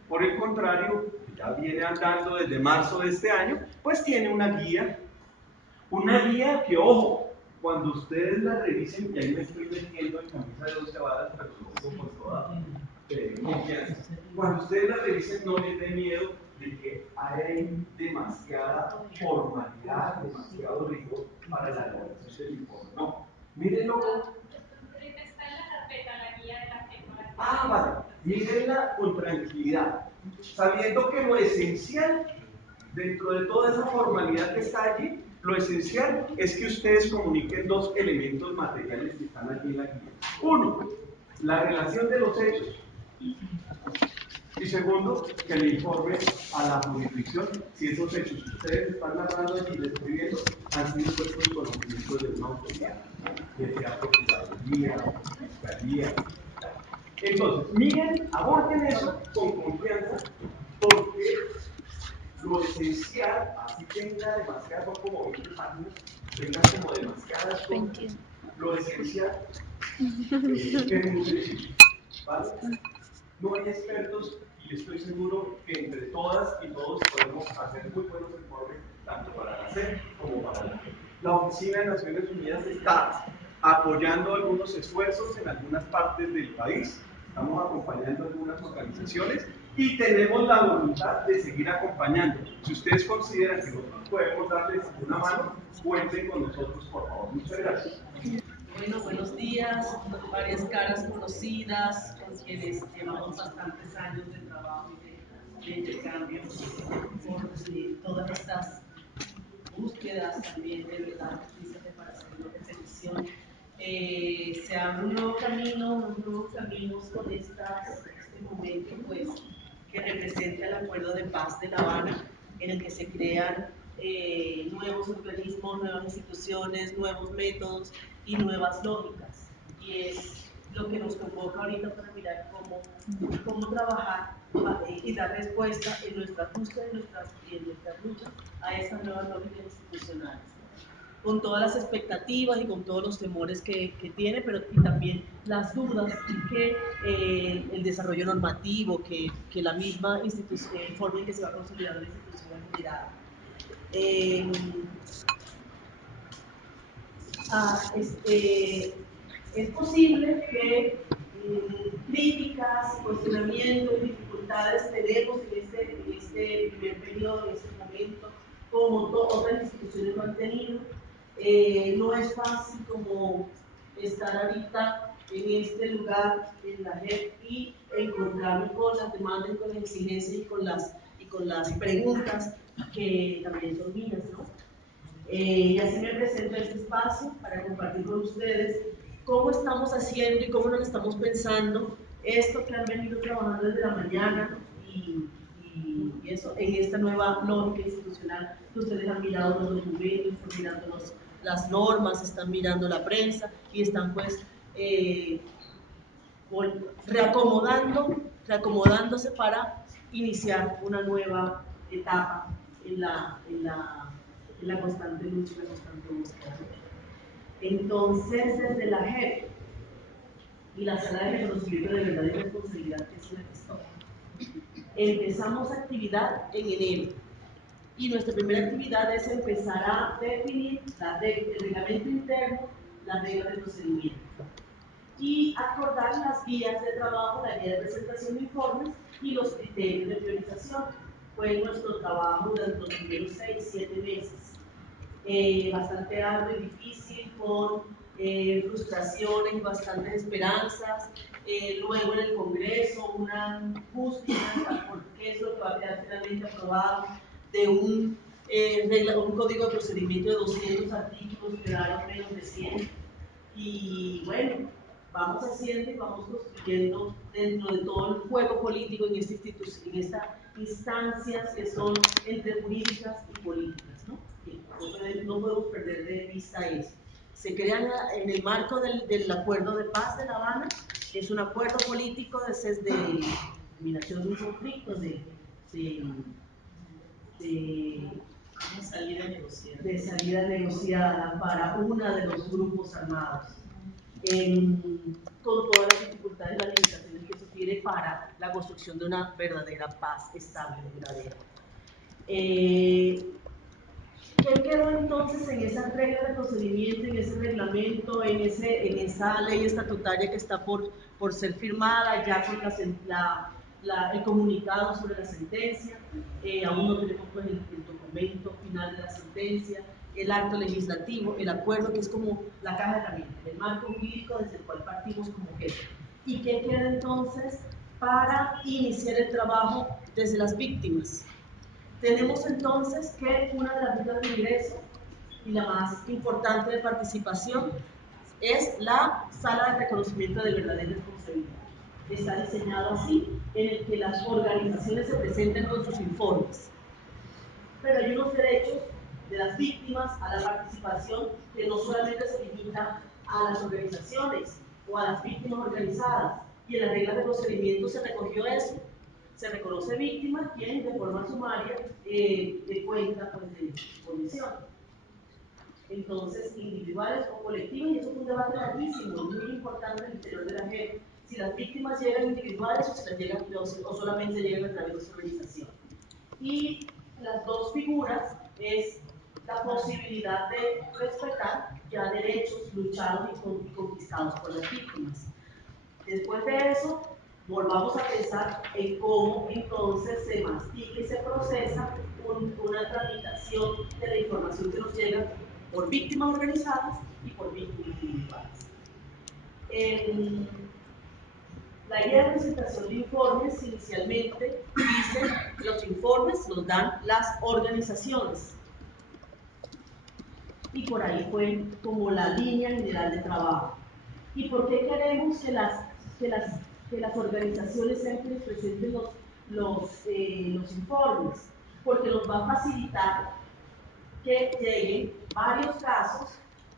por el contrario, que ya viene andando desde marzo de este año, pues tiene una guía que, ojo, cuando ustedes la revisen, y ahí me estoy metiendo en camisa de 12 varas, pero lo digo con toda confianza, cuando ustedes la revisen no les dé miedo de que hay demasiada formalidad, demasiado rigor para la elaboración del informe. No, mírenlo. Está en la carpeta la guía de la Vale, mírenla con tranquilidad, sabiendo que lo esencial, dentro de toda esa formalidad que está allí, lo esencial es que ustedes comuniquen dos elementos materiales que están allí en la guía. Uno, la relación de los hechos. Y segundo, que le informe a la jurisdicción si esos hechos que ustedes están narrando allí y describiendo han sido puestos en conocimiento de una autoridad, que sea Procuraduría, Fiscalía. Entonces, miren, aborden eso con confianza, porque lo esencial, así tenga demasiadas, son como 20 páginas, tenga como demasiadas cosas, lo esencial es que es muy sencillo, ¿vale? No hay expertos y estoy seguro que entre todas y todos podemos hacer muy buenos informes, tanto para la SEP como para la gente. La Oficina de Naciones Unidas está apoyando algunos esfuerzos en algunas partes del país, estamos acompañando algunas organizaciones y tenemos la voluntad de seguir acompañando. Si ustedes consideran que nosotros podemos darles una mano, cuenten con nosotros, por favor. Muchas gracias. Bueno, buenos días, varias caras conocidas con quienes llevamos bastantes años de trabajo y de intercambio por todas estas búsquedas también de verdad, justicia, reparación, repetición. Se abre un nuevo camino, unos nuevos caminos con este momento pues, que representa el Acuerdo de Paz de La Habana, en el que se crean nuevos organismos, nuevas instituciones, nuevos métodos y nuevas lógicas. Y es lo que nos convoca ahorita para mirar cómo trabajar y dar respuesta en nuestras búsquedas y en nuestras luchas a esas nuevas lógicas institucionales, con todas las expectativas y con todos los temores que tiene, pero y también las dudas que el desarrollo normativo, que la misma forma en que se va a consolidar la institución ha generado. Es posible que críticas, cuestionamientos y dificultades tenemos en este primer periodo, en este momento, como otras instituciones lo han tenido. No es fácil como estar ahorita en este lugar, en la JEP, y encontrarme con las demandas, con las exigencias y con las preguntas que también son mías, ¿no? Y así me presento este espacio para compartir con ustedes cómo estamos haciendo y cómo nos estamos pensando esto que han venido trabajando desde la mañana y eso en esta nueva lógica institucional que ustedes han mirado los documentos, están mirando las normas, están mirando la prensa y están pues reacomodándose para iniciar una nueva etapa en la constante lucha y la constante búsqueda. Entonces, desde la JEP y la Sala de Reconocimiento de Verdad y Responsabilidad, que es la que estoy, empezamos actividad en enero. Y nuestra primera actividad es empezar a definir el reglamento interno, las reglas de procedimiento y acordar las guías de trabajo, la guía de presentación de informes y los criterios de priorización. Fue nuestro trabajo durante los primeros 6-7 meses. Bastante arduo y difícil, con frustraciones y bastantes esperanzas. Luego en el Congreso, una búsqueda por qué es lo que va a quedar finalmente aprobado de un código de procedimiento de 200 artículos, quedaron menos de 100. Y bueno, vamos haciendo y vamos construyendo dentro de todo el juego político en estas instancias que son entre jurídicas y políticas, ¿no? No podemos perder de vista eso. Se crean en el marco del Acuerdo de Paz de La Habana, que es un acuerdo político de eliminación de un conflicto, de salida negociada para uno de los grupos armados, con todas las dificultades y las limitaciones que eso tiene para la construcción de una verdadera paz estable y duradera. ¿Qué quedó entonces en esa regla de procedimiento, en ese reglamento, en esa ley estatutaria que está por ser firmada, ya con el comunicado sobre la sentencia? Aún no tenemos pues, el documento final de la sentencia, el acto legislativo, el acuerdo, que es como la caja de herramientas, el marco jurídico desde el cual partimos como jefe. ¿Y qué queda entonces para iniciar el trabajo desde las víctimas? Tenemos entonces que una de las rutas de ingreso y la más importante de participación es la sala de reconocimiento de verdadera responsabilidad. Está diseñado así, en el que las organizaciones se presenten con sus informes. Pero hay unos derechos de las víctimas a la participación que no solamente se limita a las organizaciones o a las víctimas organizadas, y en las reglas de procedimiento se recogió eso. Se reconoce víctima quien de forma sumaria de cuenta pues, de su condición. Entonces, individuales o colectivas, y eso es un debate larguísimo, muy importante en el interior de la JEP, si las víctimas llegan individuales o, si las llegan, o solamente llegan a través de su organización. Y las dos figuras es la posibilidad de respetar ya derechos luchados y conquistados por las víctimas. Después de eso, volvamos a pensar en cómo entonces se mastica y se procesa una tramitación de la información que nos llega por víctimas organizadas y por víctimas individuales. La guía de presentación de informes inicialmente dice que los informes los dan las organizaciones. Y por ahí fue como la línea general de trabajo. ¿Y por qué queremos que las organizaciones sean quienes presenten los informes? Porque nos va a facilitar que lleguen varios casos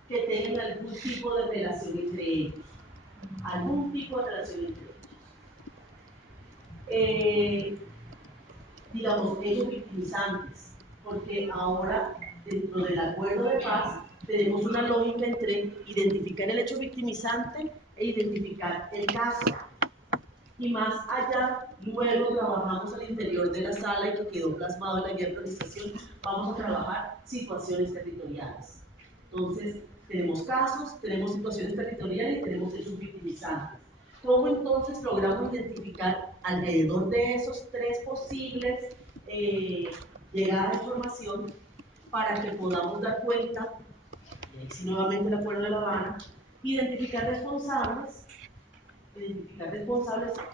que tengan algún tipo de relación entre ellos. Algún tipo de relación entre ellos. Digamos, hechos victimizantes, porque ahora, dentro del acuerdo de paz, tenemos una lógica entre identificar el hecho victimizante e identificar el caso. Y más allá, luego trabajamos al interior de la sala y que quedó plasmado en la guía de organización, vamos a trabajar situaciones territoriales. Entonces, tenemos casos, tenemos situaciones territoriales y tenemos hechos victimizantes. ¿Cómo entonces logramos identificar alrededor de esos tres posibles llegadas de información para que podamos dar cuenta, y nuevamente el Acuerdo de La Habana, identificar responsables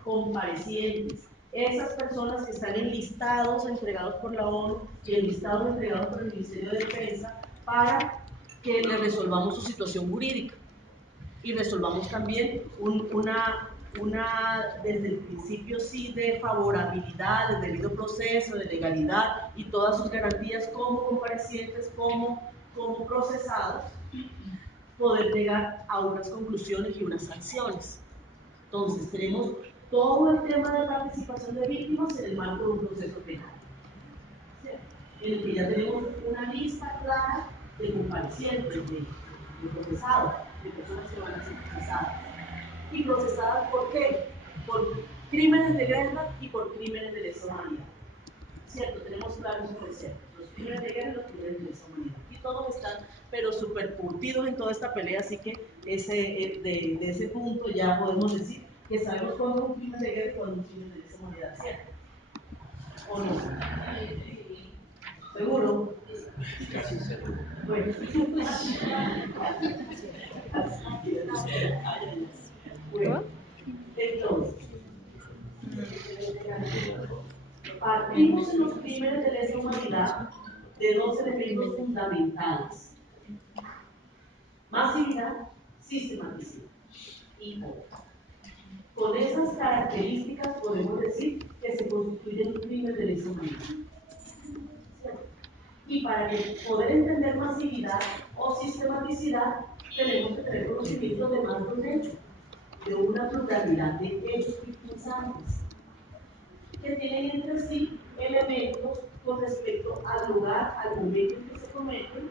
comparecientes, esas personas que están enlistados, entregados por la ONU y enlistados, entregados por el Ministerio de Defensa, para que le resolvamos su situación jurídica y resolvamos también desde el principio sí de favorabilidad, del debido proceso, de legalidad y todas sus garantías como comparecientes, como procesados, poder llegar a unas conclusiones y unas sanciones. Entonces, tenemos todo el tema de participación de víctimas en el marco de un proceso penal, ¿cierto? En el que ya tenemos una lista clara de comparecientes, de procesados, de personas que van a ser procesadas. ¿Y procesadas por qué? Por crímenes de guerra y por crímenes de lesa humanidad. ¿Cierto? Tenemos claros esos conceptos, los crímenes de guerra y los crímenes de lesa humanidad. Y todos están, pero súper curtidos en toda esta pelea, así que de ese punto ya podemos decir que sabemos cuándo es un crimen de guerra y cuándo es un crimen de lesa humanidad, ¿cierto? ¿O no? ¿Seguro? Bueno. Bueno, entonces, partimos en los crímenes de lesa humanidad de dos elementos fundamentales: masividad, sistematicidad y otra. Con esas características podemos decir que se constituye un crimen de lesa humanidad. ¿Cierto? Y para poder entender masividad o sistematicidad, tenemos que tener conocimiento de más de un hecho, de una pluralidad de hechos victimizantes, que tienen entre sí elementos con respecto al lugar, al momento en que se cometen,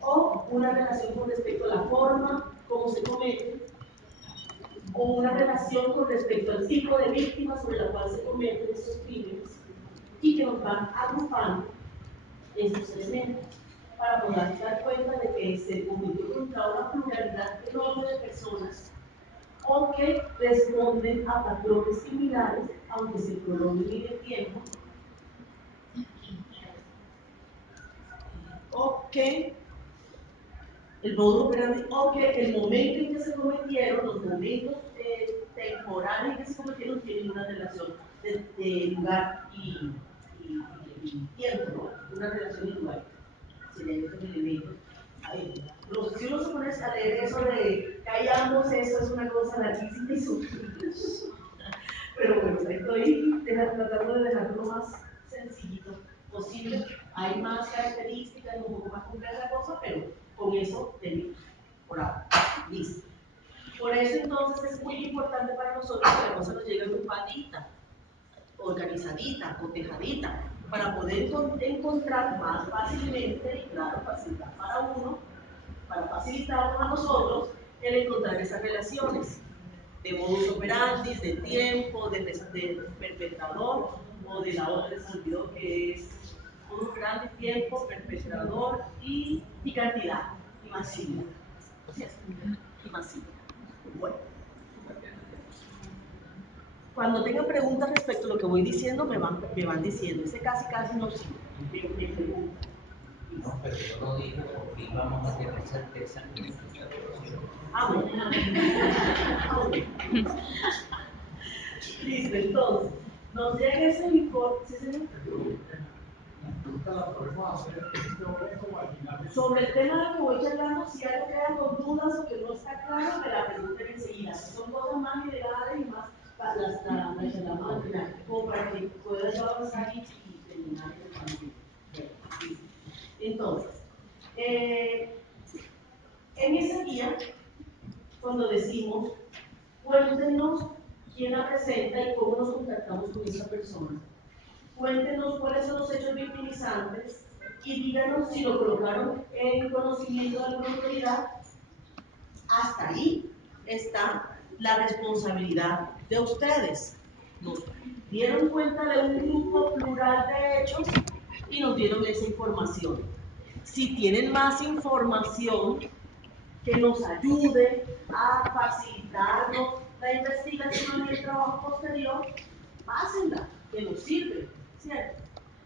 o una relación con respecto a la forma, cómo se cometen, o una relación con respecto al tipo de víctima sobre la cual se cometen estos crímenes, y que nos van agrupando estos elementos para poder dar cuenta de que se cometió contra una pluralidad enorme de personas o que responden a patrones similares, aunque se prolonguen en el tiempo, o que el modus operandi, o que el momento en que se cometieron, los momentos temporales que se cometieron tienen una relación de lugar y tiempo, una relación y lugar. Serían estos elementos. Si uno se pone a leer eso de callamos, eso es una cosa larguísima y súper. Pero bueno, estoy tratando de dejarlo lo más sencillito posible. Hay más características, un poco más compleja la cosa, pero con eso tenemos por ahora. Listo. Por eso entonces es muy importante para nosotros que la cosa nos llegue agrupadita, organizadita, cotejadita, para poder encontrar más fácilmente y claro, facilitar para uno, para facilitarnos a nosotros el encontrar esas relaciones de modus operandi, de tiempo, de perpetrador o de la otra que se olvidó que es modus operandi, tiempo, perpetrador y cantidad y masividad. ¿Cierto? Y masividad. Bueno. Cuando tengan preguntas respecto a lo que voy diciendo, me van diciendo. Ese casi no sigo. Me preguntan. No, pero yo lo digo porque íbamos a tener certeza que no. Bueno. Listo, entonces, nos llega ese informe. ¿Sí, señor? Sobre el tema del que voy charlando, si algo quedan con dudas o que no está claro, me la pregunten enseguida. Son cosas más generales y más las charlamos al final, como para que puedas avanzar y terminar el camino. Entonces, en esa guía, cuando decimos, cuéntenos quién la presenta y cómo nos contactamos con esa persona. Cuéntenos cuáles son los hechos victimizantes y díganos si lo colocaron en conocimiento de alguna autoridad. Hasta ahí está la responsabilidad de ustedes. Nos dieron cuenta de un grupo plural de hechos y nos dieron esa información. Si tienen más información que nos ayude a facilitarnos la investigación y el trabajo posterior, pásenla, que nos sirve, ¿cierto?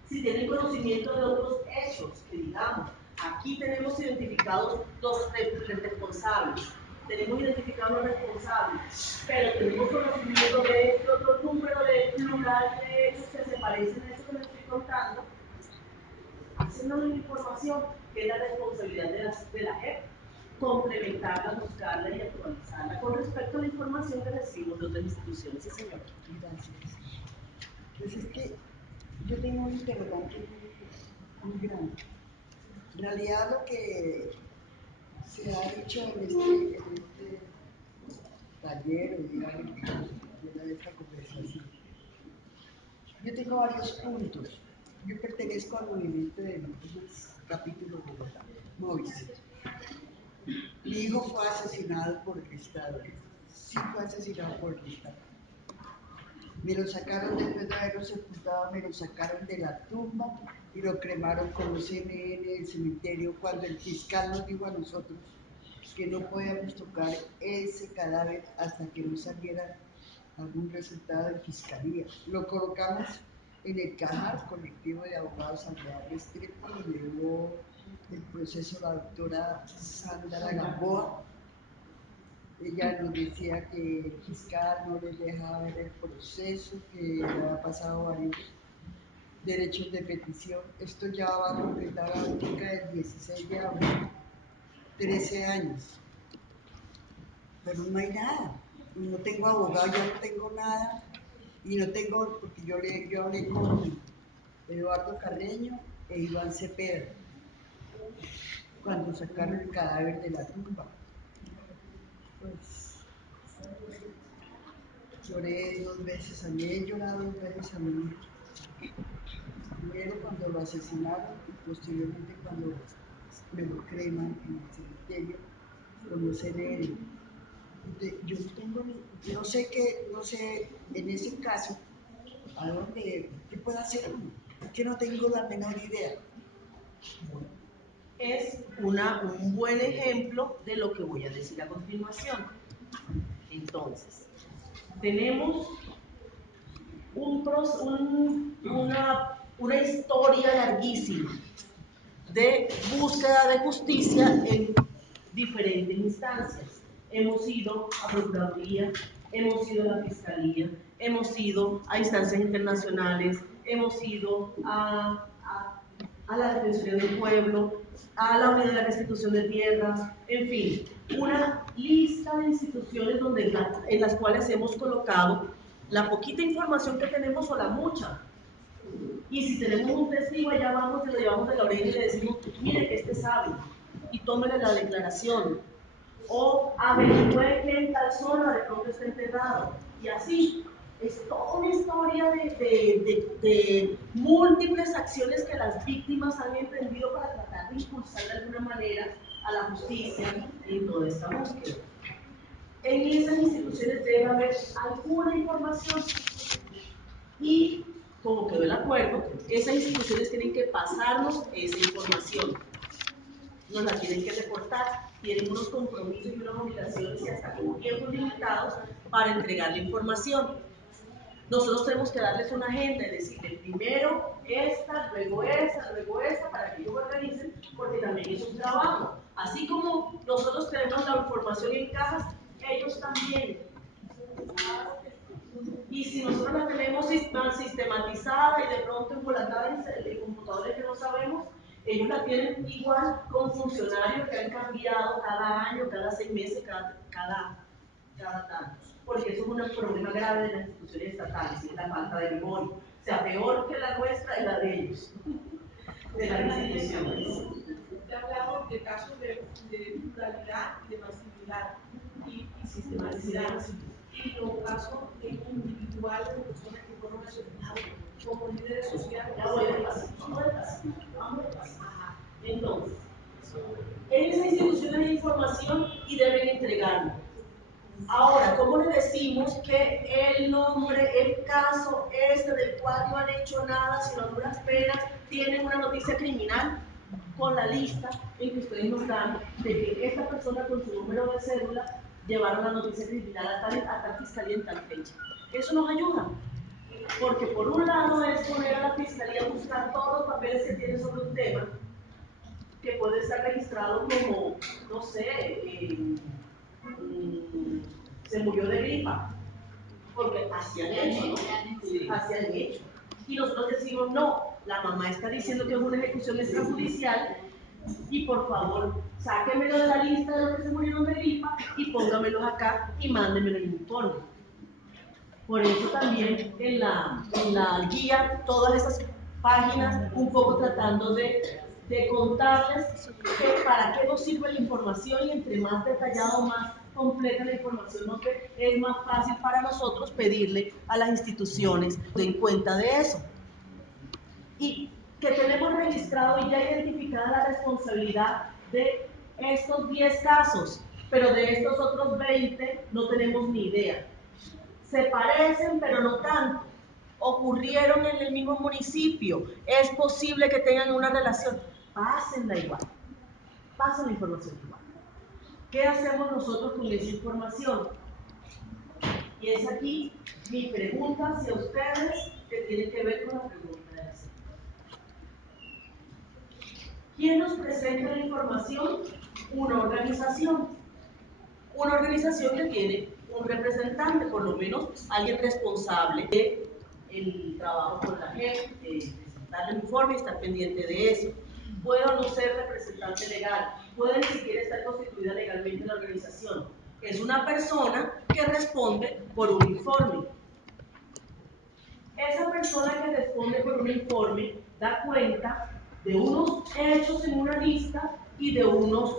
Si tienen conocimiento de otros hechos, que digamos, aquí tenemos identificados los responsables, tenemos identificados los responsables, pero tenemos conocimiento de este otro número de plural de hechos que se parecen a eso que les estoy contando, pásennos la información, que es la responsabilidad de la JEP, complementarla, buscarla y actualizarla con respecto a la información que recibimos de otras instituciones. Sí, señor. Gracias. Pues es que yo tengo un interrogante muy grande. En realidad lo que se ha dicho en este taller o diálogo de esta conversación, yo tengo varios puntos. Yo pertenezco al movimiento de víctimas capítulo Bogotá, MOVIS. Mi hijo fue asesinado por el Estado. Sí fue asesinado por el Estado. Me lo sacaron después de haberlo sepultado, me lo sacaron de la tumba y lo cremaron con los CNN del cementerio cuando el fiscal nos dijo a nosotros que no podíamos tocar ese cadáver hasta que no saliera algún resultado de fiscalía. Lo colocamos en el CAJAR, colectivo de abogados Alvear Restrepo, donde llevó el proceso la doctora Sandra Gamboa. Ella nos decía que el fiscal no les dejaba ver el proceso, que había pasado varios derechos de petición. Esto ya va a completar la chica del 16 de abril, 13 años. Pero no hay nada. No tengo abogado, yo no tengo nada. Y no tengo, porque yo hablé con Eduardo Carreño e Iván Cepeda cuando sacaron el cadáver de la tumba. Pues lloré 2 veces a mí, he llorado 2 veces a mi hijo. Primero cuando lo asesinaron y posteriormente cuando me lo creman en el cementerio con los CNN. Yo no tengo no sé en ese caso, ¿a dónde? ¿Qué puedo hacer uno? Que no tengo la menor idea. Es un buen ejemplo de lo que voy a decir a continuación. Entonces, tenemos una historia larguísima de búsqueda de justicia en diferentes instancias. Hemos ido a Procuraduría, hemos ido a la Fiscalía, hemos ido a instancias internacionales, hemos ido a la Defensoría del Pueblo, a la Unidad de la Restitución de Tierras, en fin, una lista de instituciones en las cuales hemos colocado la poquita información que tenemos o la mucha. Y si tenemos un testigo, allá vamos y lo llevamos de la oreja y le decimos, mire que este sabe, y tómele la declaración. O averigüe que en tal zona de pronto está enterrado. Y así, es toda una historia de múltiples acciones que las víctimas han emprendido para tratar de impulsar de alguna manera a la justicia en toda esta búsqueda. En esas instituciones debe haber alguna información y, como quedó el acuerdo, esas instituciones tienen que pasarnos esa información. Nos la tienen que reportar, tienen unos compromisos y unas obligaciones y hasta con tiempos limitados para entregar la información. Nosotros tenemos que darles una agenda y decirle primero esta, luego esta, para que ellos organicen, porque también es un trabajo. Así como nosotros tenemos la información en cajas, ellos también. Y si nosotros la tenemos sistematizada y de pronto embolatada en computadores que no sabemos, ellos la tienen igual con funcionarios que han cambiado cada año, cada 6 meses, cada tanto. Porque eso es un problema grave de las instituciones estatales, es la falta de memoria. O sea, peor que la nuestra es la de ellos, de las instituciones. Usted ha hablado de casos de pluralidad y de masividad y sistematicidad. Y los casos individuales de personas que fueron asesinadas como líderes sociales. Vamos a pasar. Entonces, en esas instituciones hay información y deben entregarlo. Ahora, ¿cómo le decimos que el nombre, el caso del cual no han hecho nada, sino a duras penas, tienen una noticia criminal con la lista en que ustedes nos dan de que esta persona con su número de cédula llevaron la noticia criminal a tal fiscalía en tal fecha? Eso nos ayuda, porque por un lado es poner a la fiscalía a buscar todos los papeles que tiene sobre un tema que puede estar registrado como, no sé, se murió de gripa, porque así han hecho, ¿no? Sí, así han hecho. Y nosotros decimos, no, la mamá está diciendo que es una ejecución extrajudicial y por favor, sáquenmelo de la lista de los que se murieron de gripa y póngamelos acá y mándenmelo en el informe. Por eso también en la guía, todas esas páginas, un poco tratando de contarles que para qué nos sirve la información y entre más detallado, más completa la información, es más fácil para nosotros pedirle a las instituciones den cuenta de eso. Y que tenemos registrado y ya identificada la responsabilidad de estos 10 casos, pero de estos otros 20 no tenemos ni idea. Se parecen, pero no tanto. Ocurrieron en el mismo municipio. Es posible que tengan una relación. Pásenla igual. Pasen la información igual. ¿Qué hacemos nosotros con esa información? Y es aquí mi pregunta hacia ustedes, que tiene que ver con la pregunta de la señora. ¿Quién nos presenta la información? Una organización. Una organización que tiene un representante, por lo menos alguien responsable del trabajo con la gente, de presentar el informe y estar pendiente de eso. Puede o no ser representante legal, puede ni siquiera estar constituida legalmente la organización. Es una persona que responde por un informe. Esa persona que responde por un informe da cuenta de unos hechos en una lista y de unos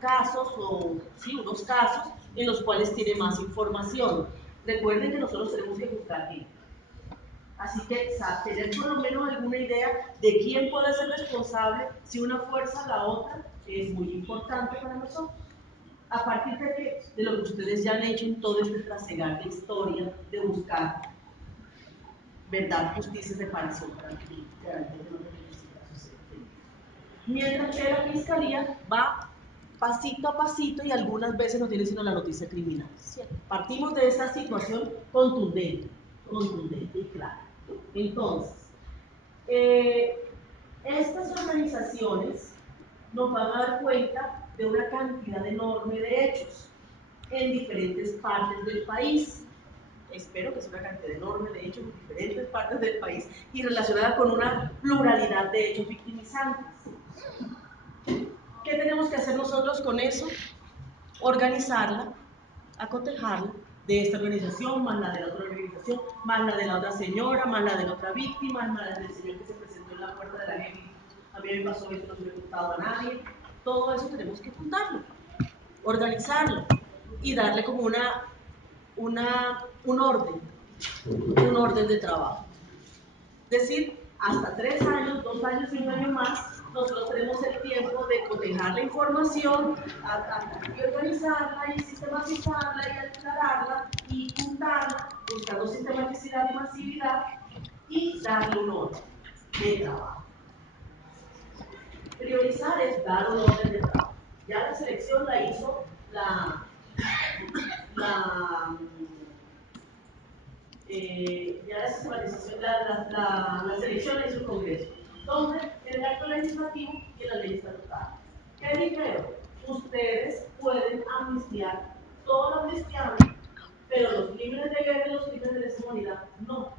casos unos casos en los cuales tiene más información. Recuerden que nosotros tenemos que juzgar gente. Así que tener por lo menos alguna idea de quién puede ser responsable, si una fuerza o la otra, es muy importante para nosotros. A partir de lo que ustedes ya han hecho en todo este trasegar de historia, de buscar verdad, justicia y reparación para que realmente no necesita suceder. Mientras que la fiscalía va pasito a pasito y algunas veces no tiene sino la noticia criminal. Partimos de esa situación contundente y clara. Entonces, estas organizaciones nos van a dar cuenta de una cantidad enorme de hechos. en diferentes partes del país. Espero que sea una cantidad enorme de hechos en diferentes partes del país y relacionada con una pluralidad de hechos victimizantes. ¿Qué tenemos que hacer nosotros con eso? Organizarla, acotejarla de esta organización, más la de la otra organización, más la de la otra señora, más la de la otra víctima, más la del señor que se presentó en la puerta de la gente. A mí me pasó esto, no se me ha contado a nadie. Todo eso tenemos que juntarlo, organizarlo y darle como un orden de trabajo. Es decir, hasta 3 años, 2 años y 1 año más, nosotros tenemos el tiempo de cotejar la información, y organizarla, y sistematizarla, y aclararla, y juntarla, buscando sistematicidad y masividad, y darle un orden de trabajo. Priorizar es dar un orden de trabajo. Ya la selección la hizo la sistematización, la selección la hizo el Congreso, donde en el acto legislativo y en la ley estatutaria. ¿Qué dijeron? Ustedes pueden amnistiar todo lo amnistiable, pero los crímenes de guerra y los crímenes de lesa humanidad no.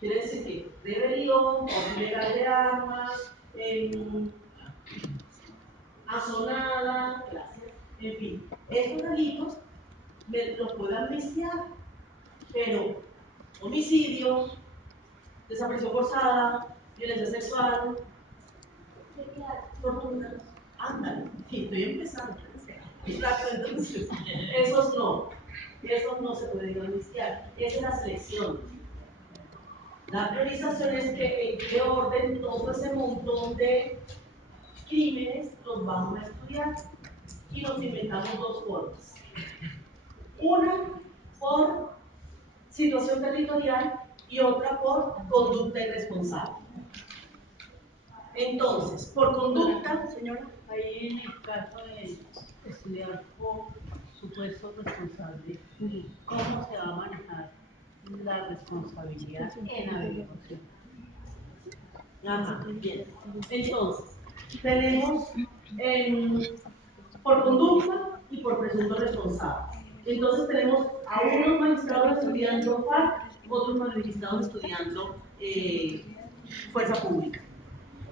Quiere decir que rebelión, porte ilegal de armas, azonada, en fin, estos delitos los puede amnistiar, pero homicidio, desaparición forzada, violencia sexual, tortura, ándale, estoy empezando. Exacto, entonces, esos no se pueden amnistiar, esa es la selección. La priorización es que en qué orden todo ese montón de crímenes los vamos a estudiar y nos inventamos 2 formas. Una por situación territorial y otra por conducta irresponsable. Entonces, por conducta, señora. Ahí en el caso de estudiar por supuesto responsable, ¿cómo se va a manejar la responsabilidad en averiguación? Ajá, bien. Entonces, tenemos por conducta y por presunto responsable. Entonces tenemos a unos magistrados estudiando FARC, otros magistrados estudiando fuerza pública.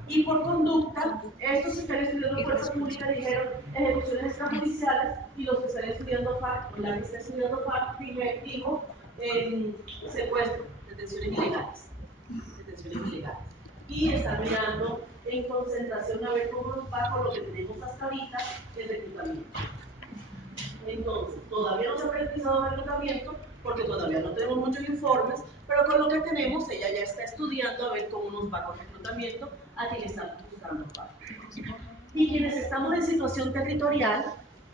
Y por conducta, estos que están estudiando fuerza pública dijeron ejecuciones extrajudiciales, y los que están estudiando FARC, la que está estudiando FARC dijo secuestro, detenciones ilegales. Y están mirando en concentración a ver cómo nos va con lo que tenemos hasta ahorita el reclutamiento. Entonces, todavía no se ha priorizado el reclutamiento porque todavía no tenemos muchos informes, pero con lo que tenemos, ella ya está estudiando a ver cómo nos va con el reclutamiento a quien estamos buscando para. Y quienes estamos en situación territorial,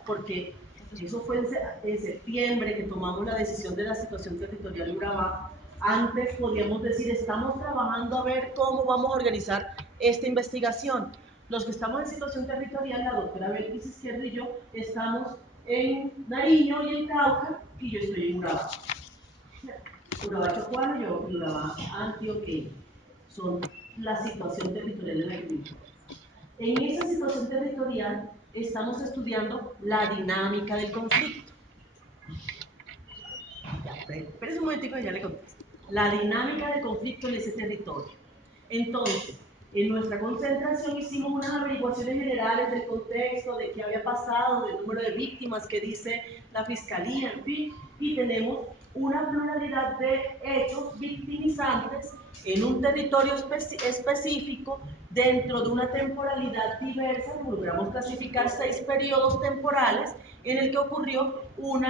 porque eso fue en septiembre que tomamos la decisión de la situación territorial en Urabá. Antes podíamos decir, estamos trabajando a ver cómo vamos a organizar esta investigación. Los que estamos en situación territorial, la doctora Belkis Izquierdo y yo, estamos en Nariño y en Cauca, y yo estoy en Urabá. Urabá Chocuano y yo en Urabá Antioquia. Son la situación territorial de la agricultura. En esa situación territorial estamos estudiando la dinámica del conflicto. Ya, espérese un momentico y ya le contesto. La dinámica del conflicto en ese territorio. Entonces, en nuestra concentración hicimos unas averiguaciones generales del contexto, de qué había pasado, del número de víctimas que dice la fiscalía, en fin, y tenemos una pluralidad de hechos victimizantes en un territorio específico, dentro de una temporalidad diversa. Logramos clasificar 6 periodos temporales en el que ocurrió un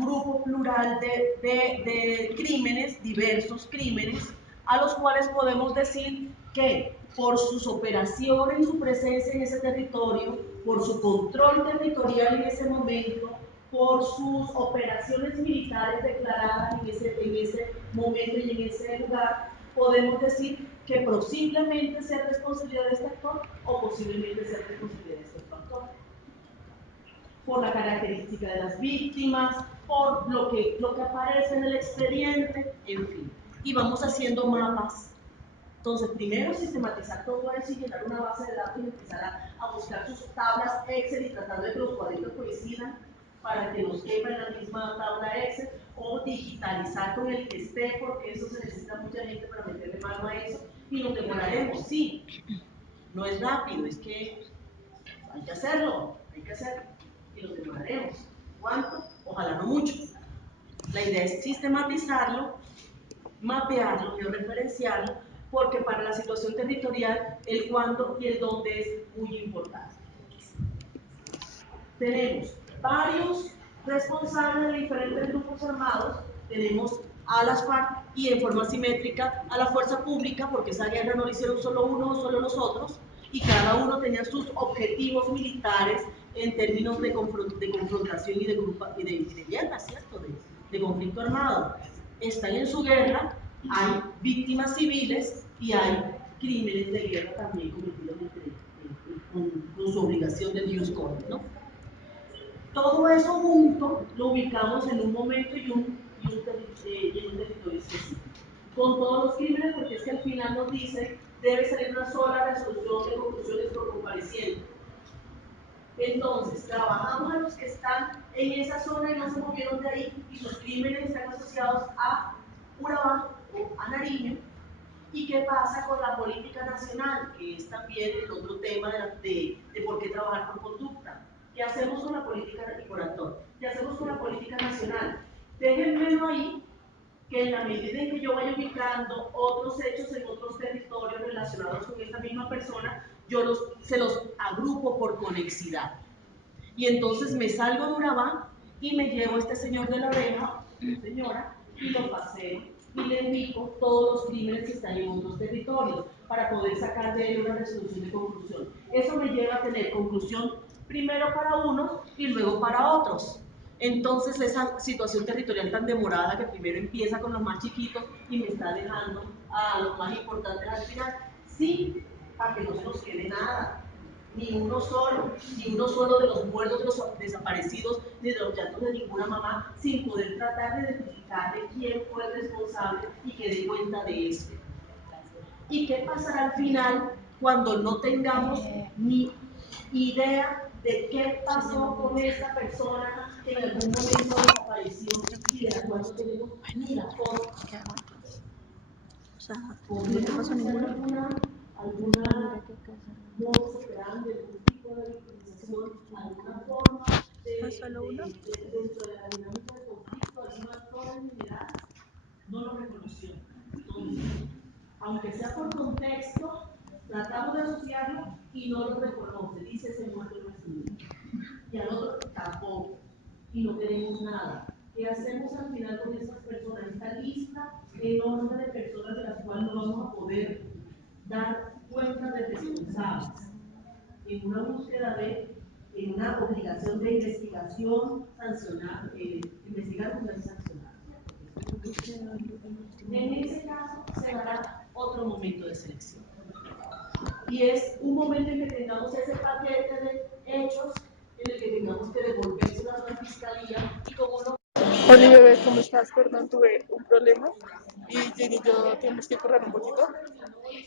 grupo plural de crímenes, diversos crímenes, a los cuales podemos decir que por sus operaciones y su presencia en ese territorio, por su control territorial en ese momento, por sus operaciones militares declaradas en ese momento y en ese lugar, podemos decir que posiblemente sea responsabilidad de este actor o posiblemente sea responsabilidad de este otro actor. Por la característica de las víctimas, por lo que aparece en el expediente, en fin. Y vamos haciendo mapas Entonces, primero sistematizar todo eso y llenar una base de datos y empezar a buscar sus tablas Excel y tratar de que los cuadritos coincidan para que nos quepa en la misma tabla Excel, o digitalizar con el que esté, porque eso se necesita mucha gente para meterle mano a eso, y nos demoraremos, sí. No es rápido, es que hay que hacerlo, y nos demoraremos. ¿Cuánto? Ojalá no mucho. La idea es sistematizarlo, mapearlo, georreferenciarlo, porque para la situación territorial el cuándo y el dónde es muy importante. Tenemos varios responsables de diferentes grupos armados, tenemos a las FARC y en forma simétrica a la fuerza pública, porque esa guerra no la hicieron solo uno o solo nosotros, y cada uno tenía sus objetivos militares en términos de confrontación y de guerra, ¿cierto? De conflicto armado. Están en su guerra, hay víctimas civiles y hay crímenes de guerra también cometidos con su obligación de Dios Code, ¿no? Todo eso junto lo ubicamos en un momento y en un territorio específico. Con todos los crímenes, porque es que al final nos dice, debe salir una sola resolución de conclusiones por compareciente. Entonces, trabajamos a los que están en esa zona y no se movieron de ahí, y sus crímenes están asociados a Urabá o a Nariño. ¿Y qué pasa con la política nacional? Que es también el otro tema de por qué trabajar por conducta. ¿Qué hacemos con la política y por actor? ¿Qué hacemos con la política nacional? Déjenmelo ahí, que en la medida en que yo vaya ubicando otros hechos en otros territorios relacionados con esta misma persona, yo se los agrupo por conexidad. Y entonces me salgo de Urabá y me llevo a este señor de la oreja, señora, y lo paseo y le indico todos los crímenes que están en otros territorios para poder sacar de él una resolución de conclusión. Eso me lleva a tener conclusión primero para unos y luego para otros. Entonces esa situación territorial tan demorada que primero empieza con los más chiquitos y me está dejando a los más importantes al final, sí, para que no se nos quede nada. Ni uno solo de los muertos, de los desaparecidos, ni de los llantos de ninguna mamá, sin poder tratar de identificar de quién fue el responsable y que dé cuenta de eso. ¿Y qué pasará al final cuando no tengamos ni idea de qué pasó con esa persona que en algún momento desapareció y de la cual no tenemos ni la foto? ¿Podríamos hacer alguna modus operandi, algún tipo de victimización, alguna forma dentro de la dinámica de conflicto, algún actor en general? No lo reconoció. Entonces, aunque sea por contexto, tratamos de asociarlo y no lo reconoce. Dice ese muerto no es mío. Y al otro tampoco. Y no queremos nada. ¿Qué hacemos al final con estas personas? Esta lista enorme de personas de las cuales no vamos a poder dar cuenta de responsables. En una búsqueda en una obligación de investigación, sancionar, investigar y sancionar. En ese caso se dará otro momento de selección. Y es un momento en que tengamos ese paquete de hechos en el que tengamos que devolvérselas a la fiscalía y como no. Hola bebé, ¿cómo estás? Perdón, tuve un problema y Jenny y yo tenemos que correr un poquito,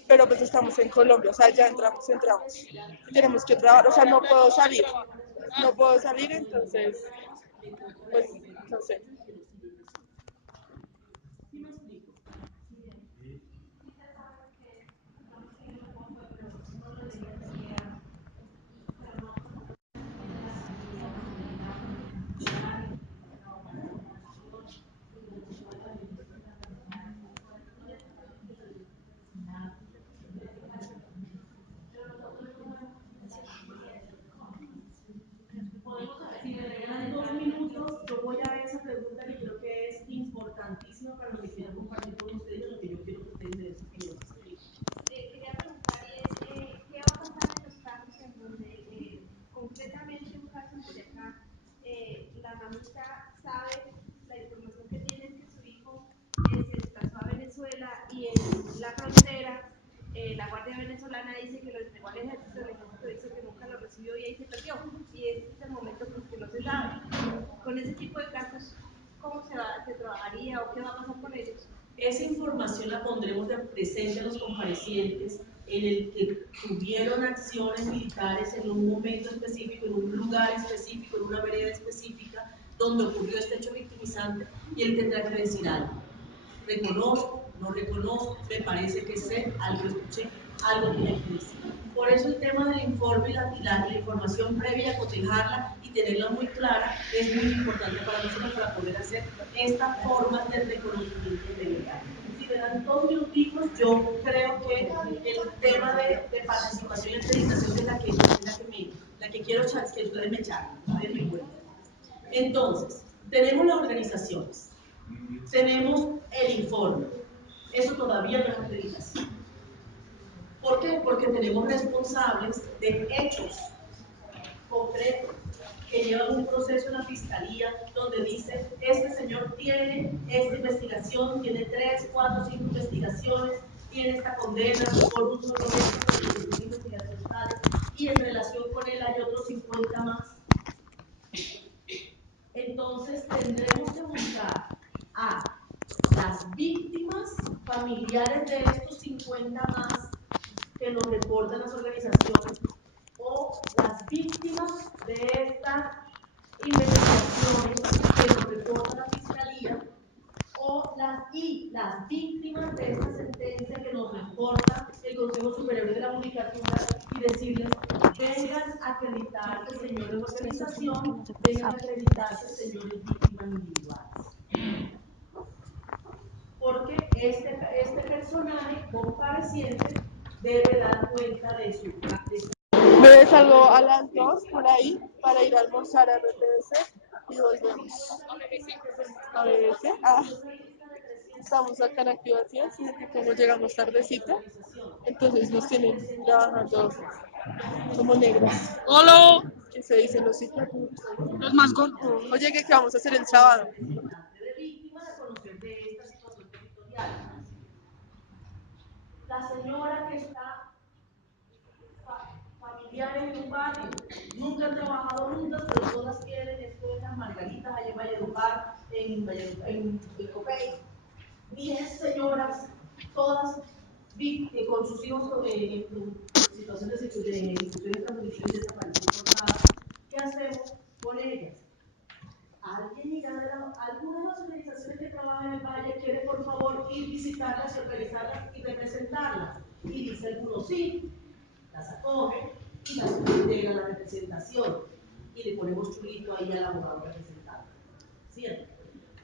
pero pues estamos en Colombia, o sea, ya entramos. Tenemos que trabajar, o sea, no puedo salir, entonces, pues, no sé. Si me regalan 2 minutos, yo voy a esa pregunta que creo que es importantísima para lo que quiero compartir con ustedes, lo que yo quiero que ustedes me den su opinión. Quería preguntar ¿qué va a pasar en los casos en donde concretamente un caso en Boyacá, la mamita sabe, la información que tiene es que su hijo se desplazó a Venezuela y en la frontera la Guardia Venezolana dice que lo entregó al ejército, el ejército dice que nunca lo recibió y ahí se perdió, y ese es el momento pues, que no se sabe. Con ese tipo de casos, ¿cómo se trabajaría o qué va a pasar con ellos? Esa información la pondremos de presente a los comparecientes en el que tuvieron acciones militares en un momento específico, en un lugar específico, en una vereda específica, donde ocurrió este hecho victimizante, y él tendrá que decir algo. Reconozco, no reconozco, me parece que sé, algo escuché, algo tiene que decir. Por eso el tema del informe y la información previa, cotejarla y tenerla muy clara es muy importante para nosotros para poder hacer esta forma de reconocimiento inmediato. Si me dan 2 minuticos, yo creo que el tema de participación y acreditación es la que quiero que ustedes me charlen, ustedes me cuenten. Entonces, tenemos las organizaciones, tenemos el informe, eso todavía no es acreditación. ¿Por qué? Porque tenemos responsables de hechos concretos que llevan un proceso en la fiscalía donde dice, este señor tiene esta investigación, tiene 3, 4, 5 investigaciones, tiene esta condena por un solo hecho, por una investigación tal, y en relación con él hay otros 50 más. Entonces tendremos que buscar a las víctimas familiares de estos 50 más que nos reportan las organizaciones, o las víctimas de estas investigaciones que nos reporta la Fiscalía, o las víctimas de esta sentencia que nos reporta el Consejo Superior de la Judicatura, y decirles, vengan a acreditarse, señores organización, vengan a acreditarse, señores víctimas individuales. Porque este personaje compareciente debe dar cuenta de su Me salgo a las 2 por ahí para ir a almorzar a RTS y volvemos. A BBC. Estamos acá en activación, sino que como llegamos tardecito, entonces nos tienen trabajando como negras. ¡Hola! ¿Qué se dicen los hijos? Los más gordos. Oye, ¿qué vamos a hacer el sábado? La señora que está familiar en un barrio, nunca han trabajado juntas, pero todas tienen escuelas, Margaritas, allá en Valledupar, en Copey. 10 señoras, todas con sus hijos en situaciones de instituciones transjudiciales y desaparición forzada. ¿Qué hacemos con ellas? ¿Alguien alguna de las organizaciones que trabajan en el Valle quiere por favor ir visitarlas, organizarlas y representarlas? Y dice alguno sí, las acoge y las integra a la representación. Y le ponemos chulito ahí al abogado representante. ¿Cierto?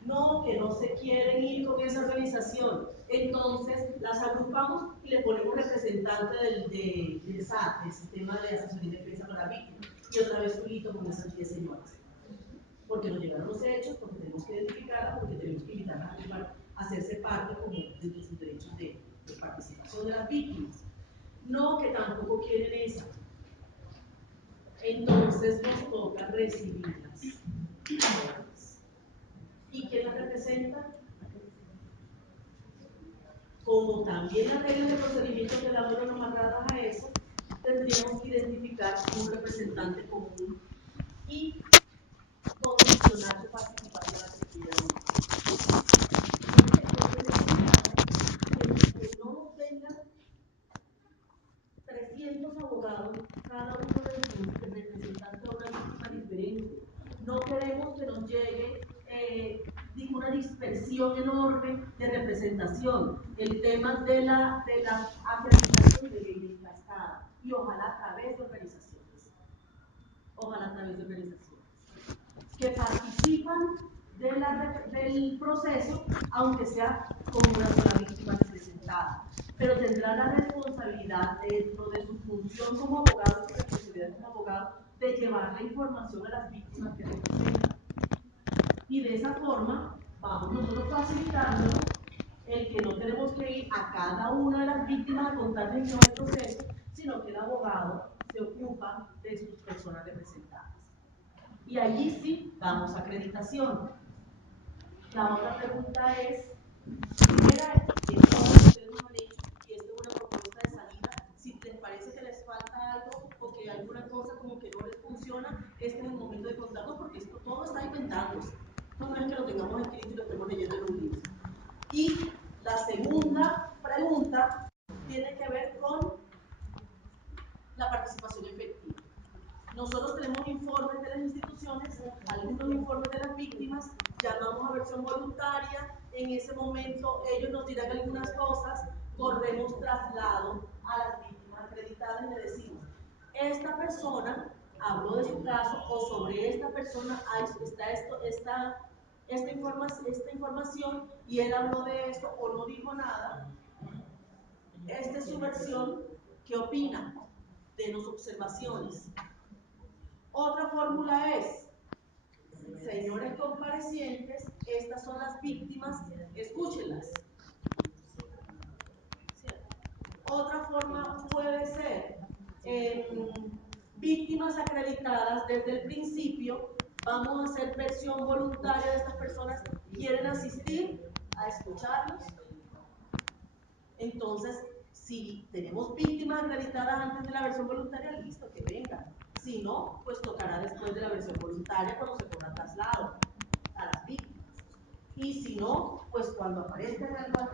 No, que no se quieren ir con esa organización. Entonces las agrupamos y le ponemos representante del SAT, del Sistema de Asesoría y Defensa para Víctimas. Y otra vez chulito con esas 10 señoras. Porque nos llegaron los hechos, porque tenemos que identificarlas, porque tenemos que invitarlas a hacerse parte como de sus derechos de participación de las víctimas. No, que tampoco quieren esa. Entonces nos toca recibirlas. ¿Y quién las representa? Como también las reglas de procedimiento de la ley nos mandaron a eso, tendríamos que identificar un representante común y condicionar su participación activamente. Que no tengan 300 abogados, cada uno de representantes a una víctima diferente. No queremos que nos llegue una dispersión enorme de representación. El tema de la acreditación debe ir en cascada y ojalá a través de organizaciones. Ojalá a través de organizaciones que participan del proceso, aunque sea con una sola víctima representada, pero tendrá la responsabilidad dentro de su función como abogado, su responsabilidad como abogado, de llevar la información a las víctimas que representan. Y de esa forma vamos nosotros facilitando el que no tenemos que ir a cada una de las víctimas a contarles no el proceso, sino que el abogado se ocupa de sus personas representadas. Y allí sí vamos a acreditación. La otra pregunta es, primera, que todos ustedes nos han hecho, y esta es una propuesta de salida, si les parece que les falta algo o que alguna cosa como que no les funciona, este es el momento de contarnos, porque esto todo está inventándose. No es que lo tengamos escrito y lo estemos leyendo en un libro. Y La segunda pregunta tiene que ver con la participación efectiva. Nosotros tenemos informes de las instituciones, algunos informes de las víctimas, llamamos a versión voluntaria, en ese momento ellos nos dirán algunas cosas, corremos traslado a las víctimas acreditadas y le decimos, esta persona habló de su caso o sobre esta persona está esta información y él habló de esto o no dijo nada. Esta es su versión. ¿Qué opina de las observaciones? Otra fórmula es, señores comparecientes, estas son las víctimas, escúchenlas. Otra forma puede ser, víctimas acreditadas desde el principio, vamos a hacer versión voluntaria de estas personas, quieren asistir a escucharlos. Entonces, si tenemos víctimas acreditadas antes de la versión voluntaria, listo, que vengan. Si no, pues tocará después de la versión voluntaria cuando se ponga traslado a las víctimas. Y si no, pues cuando aparezca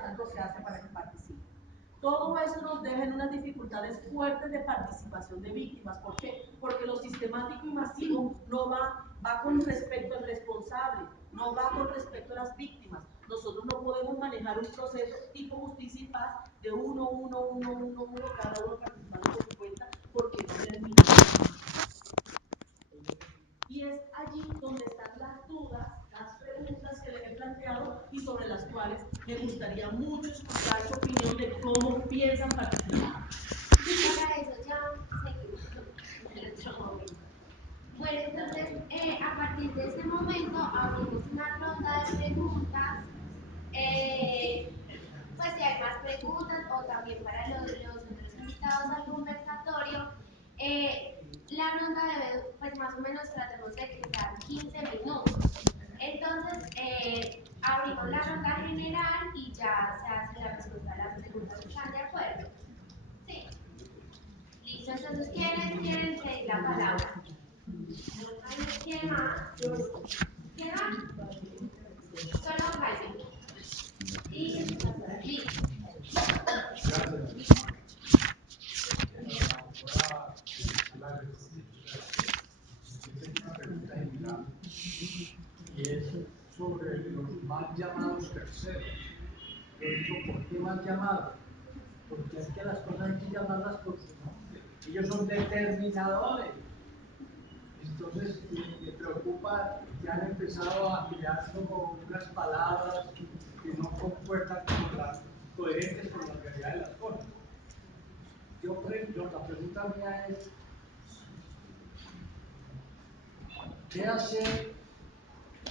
algo se hace para que participen. Todo esto nos deja en unas dificultades fuertes de participación de víctimas. ¿Por qué? Porque lo sistemático y masivo no va con respecto al responsable, no va con respecto a las víctimas. Nosotros no podemos manejar un proceso tipo justicia y paz de uno, cada uno participando por su cuenta, porque no termina. Y es allí donde están las dudas, las preguntas que les he planteado y sobre las cuales me gustaría mucho escuchar su opinión de cómo piensan participar. Y para eso ya seguimos en otro momento. Bueno, entonces, a partir de este momento abrimos una ronda de preguntas. Pues si hay más preguntas o también para los otros invitados al conversatorio, la ronda debe, pues más o menos tratemos de que sean 15 minutos. Entonces, abrimos la ronda general y ya se hace la respuesta a las preguntas. ¿Están de acuerdo? Sí. Listo, entonces, ¿quieren pedir la palabra? ¿Quién más? ¿Quién más? Solo Jaime. Y listo. Y es sobre los mal llamados terceros. Yo digo, ¿por qué mal llamados? Porque es que las cosas hay que llamarlas por su nombre. Ellos son determinadores. Entonces, me preocupa que han empezado a crear como unas palabras que no concuerdan coherentes con la realidad de las cosas. La pregunta mía es, ¿qué hacer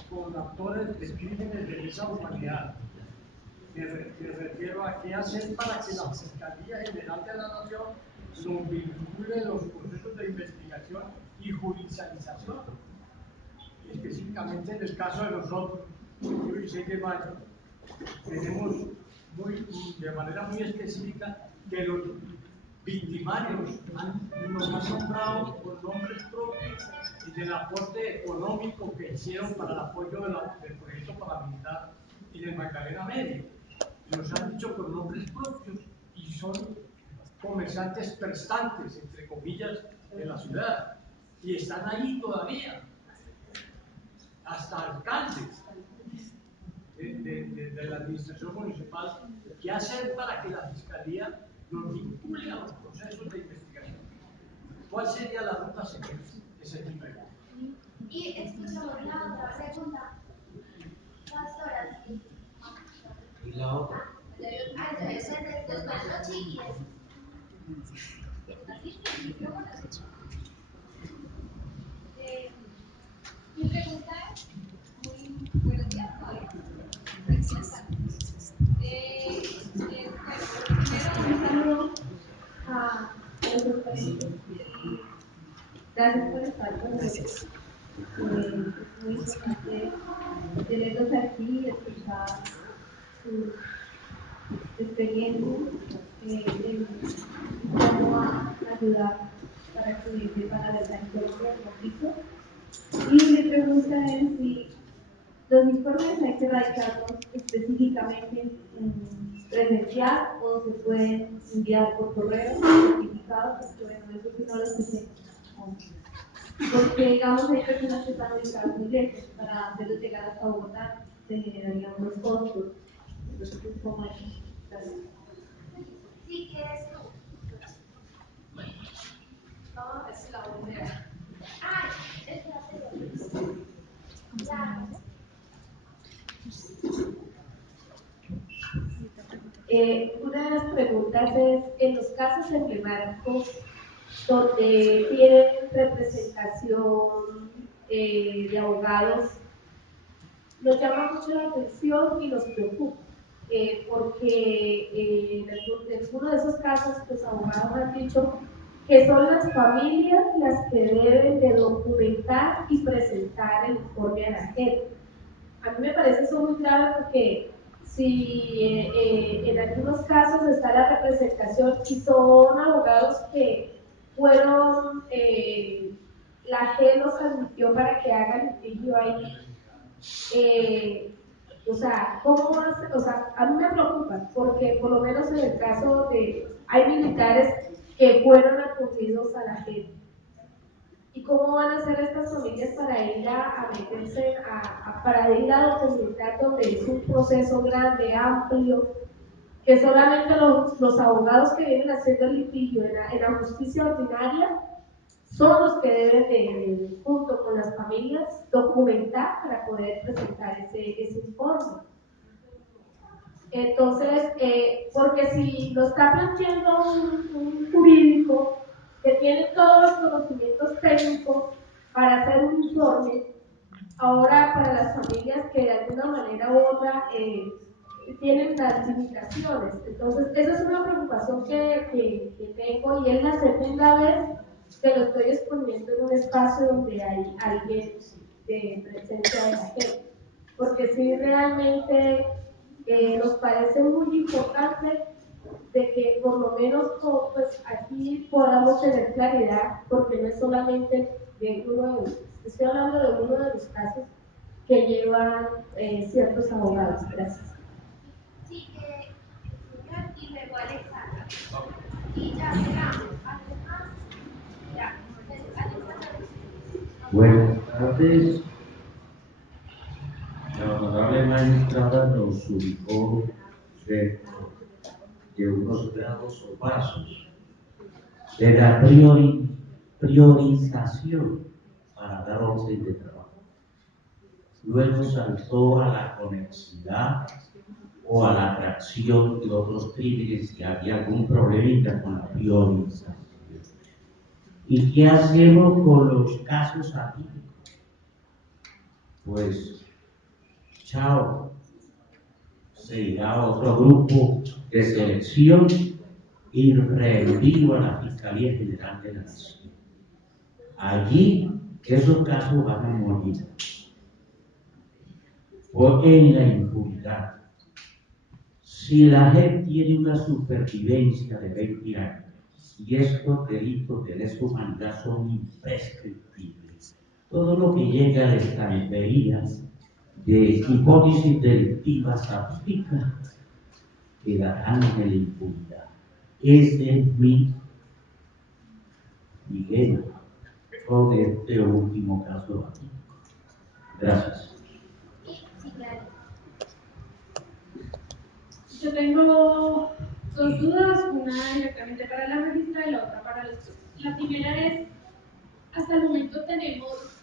con actores de crímenes de lesa humanidad? Me refiero a qué hacer para que la Fiscalía General de la Nación nos vincule los procesos de investigación y judicialización. Específicamente en el caso de nosotros, yo y 6 de mayo, tenemos de manera muy específica que los victimarios nos han nombrado con nombres propios y del aporte económico que hicieron para el apoyo del proyecto paramilitar en el Magdalena Medio. Nos han dicho con nombres propios y son comerciantes prestantes, entre comillas, de la ciudad. Y están ahí todavía. Hasta alcaldes de la administración municipal. ¿Qué hacer para que la Fiscalía nos vincule a los procesos de investigación? ¿Cuál sería la ruta seguida? Ese primero. Y escuchamos la otra pregunta. Pastora, sí. Y la otra. Entonces, buenas noches y eso. Mi pregunta es, muy buenos días todavía. Gracias. Bueno, primero un saludo a los ponentes y gracias por estar con nosotros. Es muy importante tenerlos aquí y escuchar sus experiencias en cómo ayudar para que sepan la verdad en Colombia, como dijo. Y mi pregunta es si los informes hay que radicarlos específicamente en presencial o se pueden enviar por correo certificados, porque bueno, eso sí no lo escuché. Porque digamos hay personas que están ubicadas muy lejos, para hacerlos llegar hasta Bogotá se generarían unos costos. Entonces es como eso. Gracias. Sí, ¿qué eres tú? Vamos a ver si la voy a ver. Ay, espérate. Ya. Una de las preguntas es, en los casos emblemáticos donde tienen representación de abogados, nos llama mucho la atención y nos preocupa, porque en algunos de esos casos los abogados han dicho que son las familias las que deben de documentar y presentar el informe a la gente. A mí me parece eso muy grave porque si en algunos casos está la representación y son abogados que fueron, la G los admitió para que hagan litigio ahí, o sea, ¿cómo hace? O sea, a mí me preocupa porque por lo menos en el caso de, hay militares que fueron acogidos a la gente. ¿Y cómo van a hacer estas familias para ir a meterse, para ir a documentar donde es un proceso grande, amplio, que solamente los abogados que vienen haciendo el litigio en la justicia ordinaria son los que deben de, junto con las familias, documentar para poder presentar ese informe? Entonces, porque si lo está planteando un jurídico que tiene todos los conocimientos técnicos para hacer un informe, ahora para las familias que de alguna manera u otra tienen las limitaciones. Entonces, esa es una preocupación que tengo y es la segunda vez que lo estoy exponiendo en un espacio donde hay alguien de presencia de la gente. Porque sí, realmente nos parece muy importante de que por lo menos pues, aquí podamos tener claridad, porque no es solamente de uno de, estoy hablando de uno de los casos que llevan ciertos abogados. Gracias. Sí, que señor y luego Alexandra. Y ya llegamos. Además, ya, Alexandra. Buenas tardes. La honorable magistrada nos ubicó dentro de unos grados o pasos de la priorización para dar orden de trabajo. Luego saltó a la conexidad o a la atracción de otros crímenes si había algún problemita con la priorización. ¿Y qué hacemos con los casos atípicos? Pues, chao, se irá a otro grupo de selección y reenvío a la Fiscalía General de la Nación. Allí, esos casos van a morir. Porque en la impunidad, si la gente tiene una supervivencia de 20 años y estos delitos de lesa humanidad son imprescriptibles, todo lo que llega a la estantería de hipótesis delictivas atípicas quedarán en la impunidad. Ese es mi dilema con este último caso atípico. Gracias. Yo tengo dos dudas, una directamente para la magistra y la otra para los jueces. La primera es, hasta el momento tenemos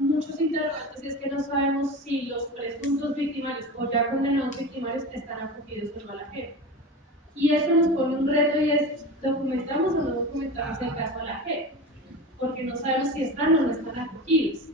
muchos interrogantes y es que no sabemos si los presuntos victimarios o ya condenados victimarios están acogidos o no a la JEP. Y eso nos pone un reto y es, ¿documentamos o no documentamos el caso a la JEP? Porque no sabemos si están o no están acogidos.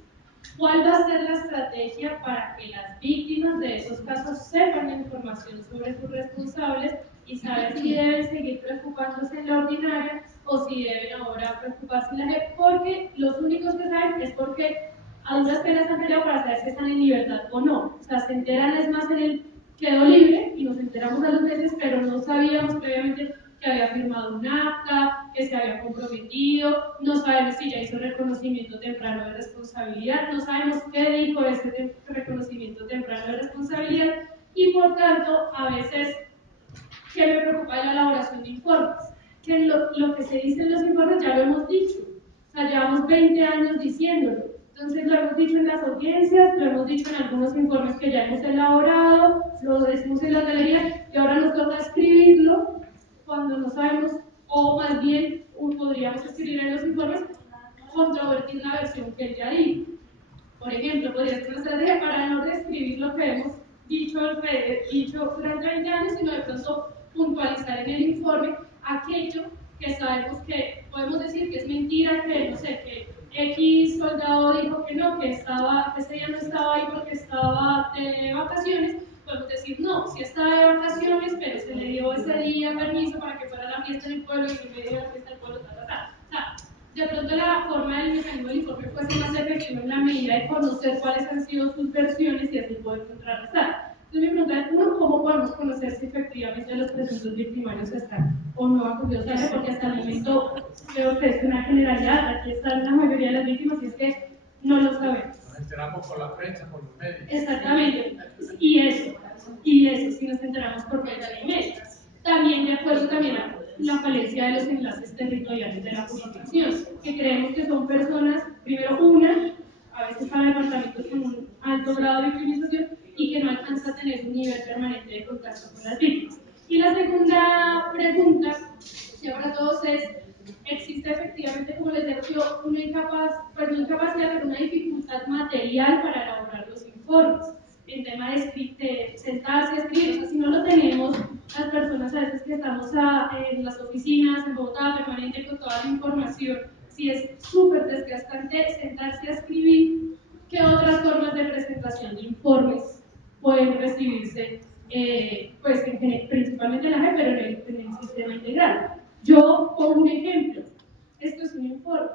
¿Cuál va a ser la estrategia para que las víctimas de esos casos sepan la información sobre sus responsables y saber si deben seguir preocupándose en la ordinaria o si deben ahora preocuparse en la JEP? Porque los únicos que saben es porque a duras penas han peleado para saber si están en libertad o no. O sea, se enteran es más en el quedó libre y nos enteramos a los meses, pero no sabíamos previamente que había firmado un acta, que se había comprometido, no sabemos si ya hizo reconocimiento temprano de responsabilidad, no sabemos qué dijo ese reconocimiento temprano de responsabilidad y por tanto a veces ¿Qué me preocupa de la elaboración de informes? Que lo que se dice en los informes ya lo hemos dicho. O sea, llevamos 20 años diciéndolo. Entonces lo hemos dicho en las audiencias, lo hemos dicho en algunos informes que ya hemos elaborado, lo decimos en las galerías, y ahora nos toca escribirlo cuando no sabemos, o más bien podríamos escribir en los informes, controvertir la versión que él ya dijo. Por ejemplo, podría ser una estrategia para no reescribir lo que hemos dicho durante 20 años, sino de pronto puntualizar en el informe aquello que sabemos que podemos decir que es mentira, que no sé, que X soldado dijo que no, que ese día no estaba ahí porque estaba de vacaciones. Podemos decir, no, sí estaba de vacaciones, pero se le dio ese día permiso para que fuera a la fiesta del pueblo y en medio de la fiesta del pueblo, O sea, de pronto la forma del mecanismo del informe fuese más efectiva en la medida de conocer cuáles han sido sus versiones y así poder contrarrestar. Entonces mi pregunta es, uno, ¿cómo podemos conocer si efectivamente los presuntos victimarios están o no acudidos a él? Porque hasta el momento creo que es una generalidad, aquí están la mayoría de las víctimas y es que no lo sabemos. Nos enteramos por la prensa, por los medios. Exactamente, y eso sí nos enteramos por prensa y medios. También de acuerdo también a la falencia de los enlaces territoriales de la jurisdicción, que creemos que son personas, primero a veces para departamentos con un alto grado de victimización y que no alcanza a tener un nivel permanente de contacto con las víctimas. Y la segunda pregunta, ya para todos, es, ¿existe efectivamente, como les decía, una incapacidad, pero una dificultad material para elaborar los informes? En tema de sentarse a escribir, o sea, si no lo tenemos, las personas a veces que estamos en las oficinas, en Bogotá, permanente con toda la información, si es súper desgastante sentarse a escribir, ¿qué otras formas de presentación de informes pueden recibirse? Pues principalmente en la JEP, pero en el sistema integral. Yo pongo un ejemplo, esto es un informe.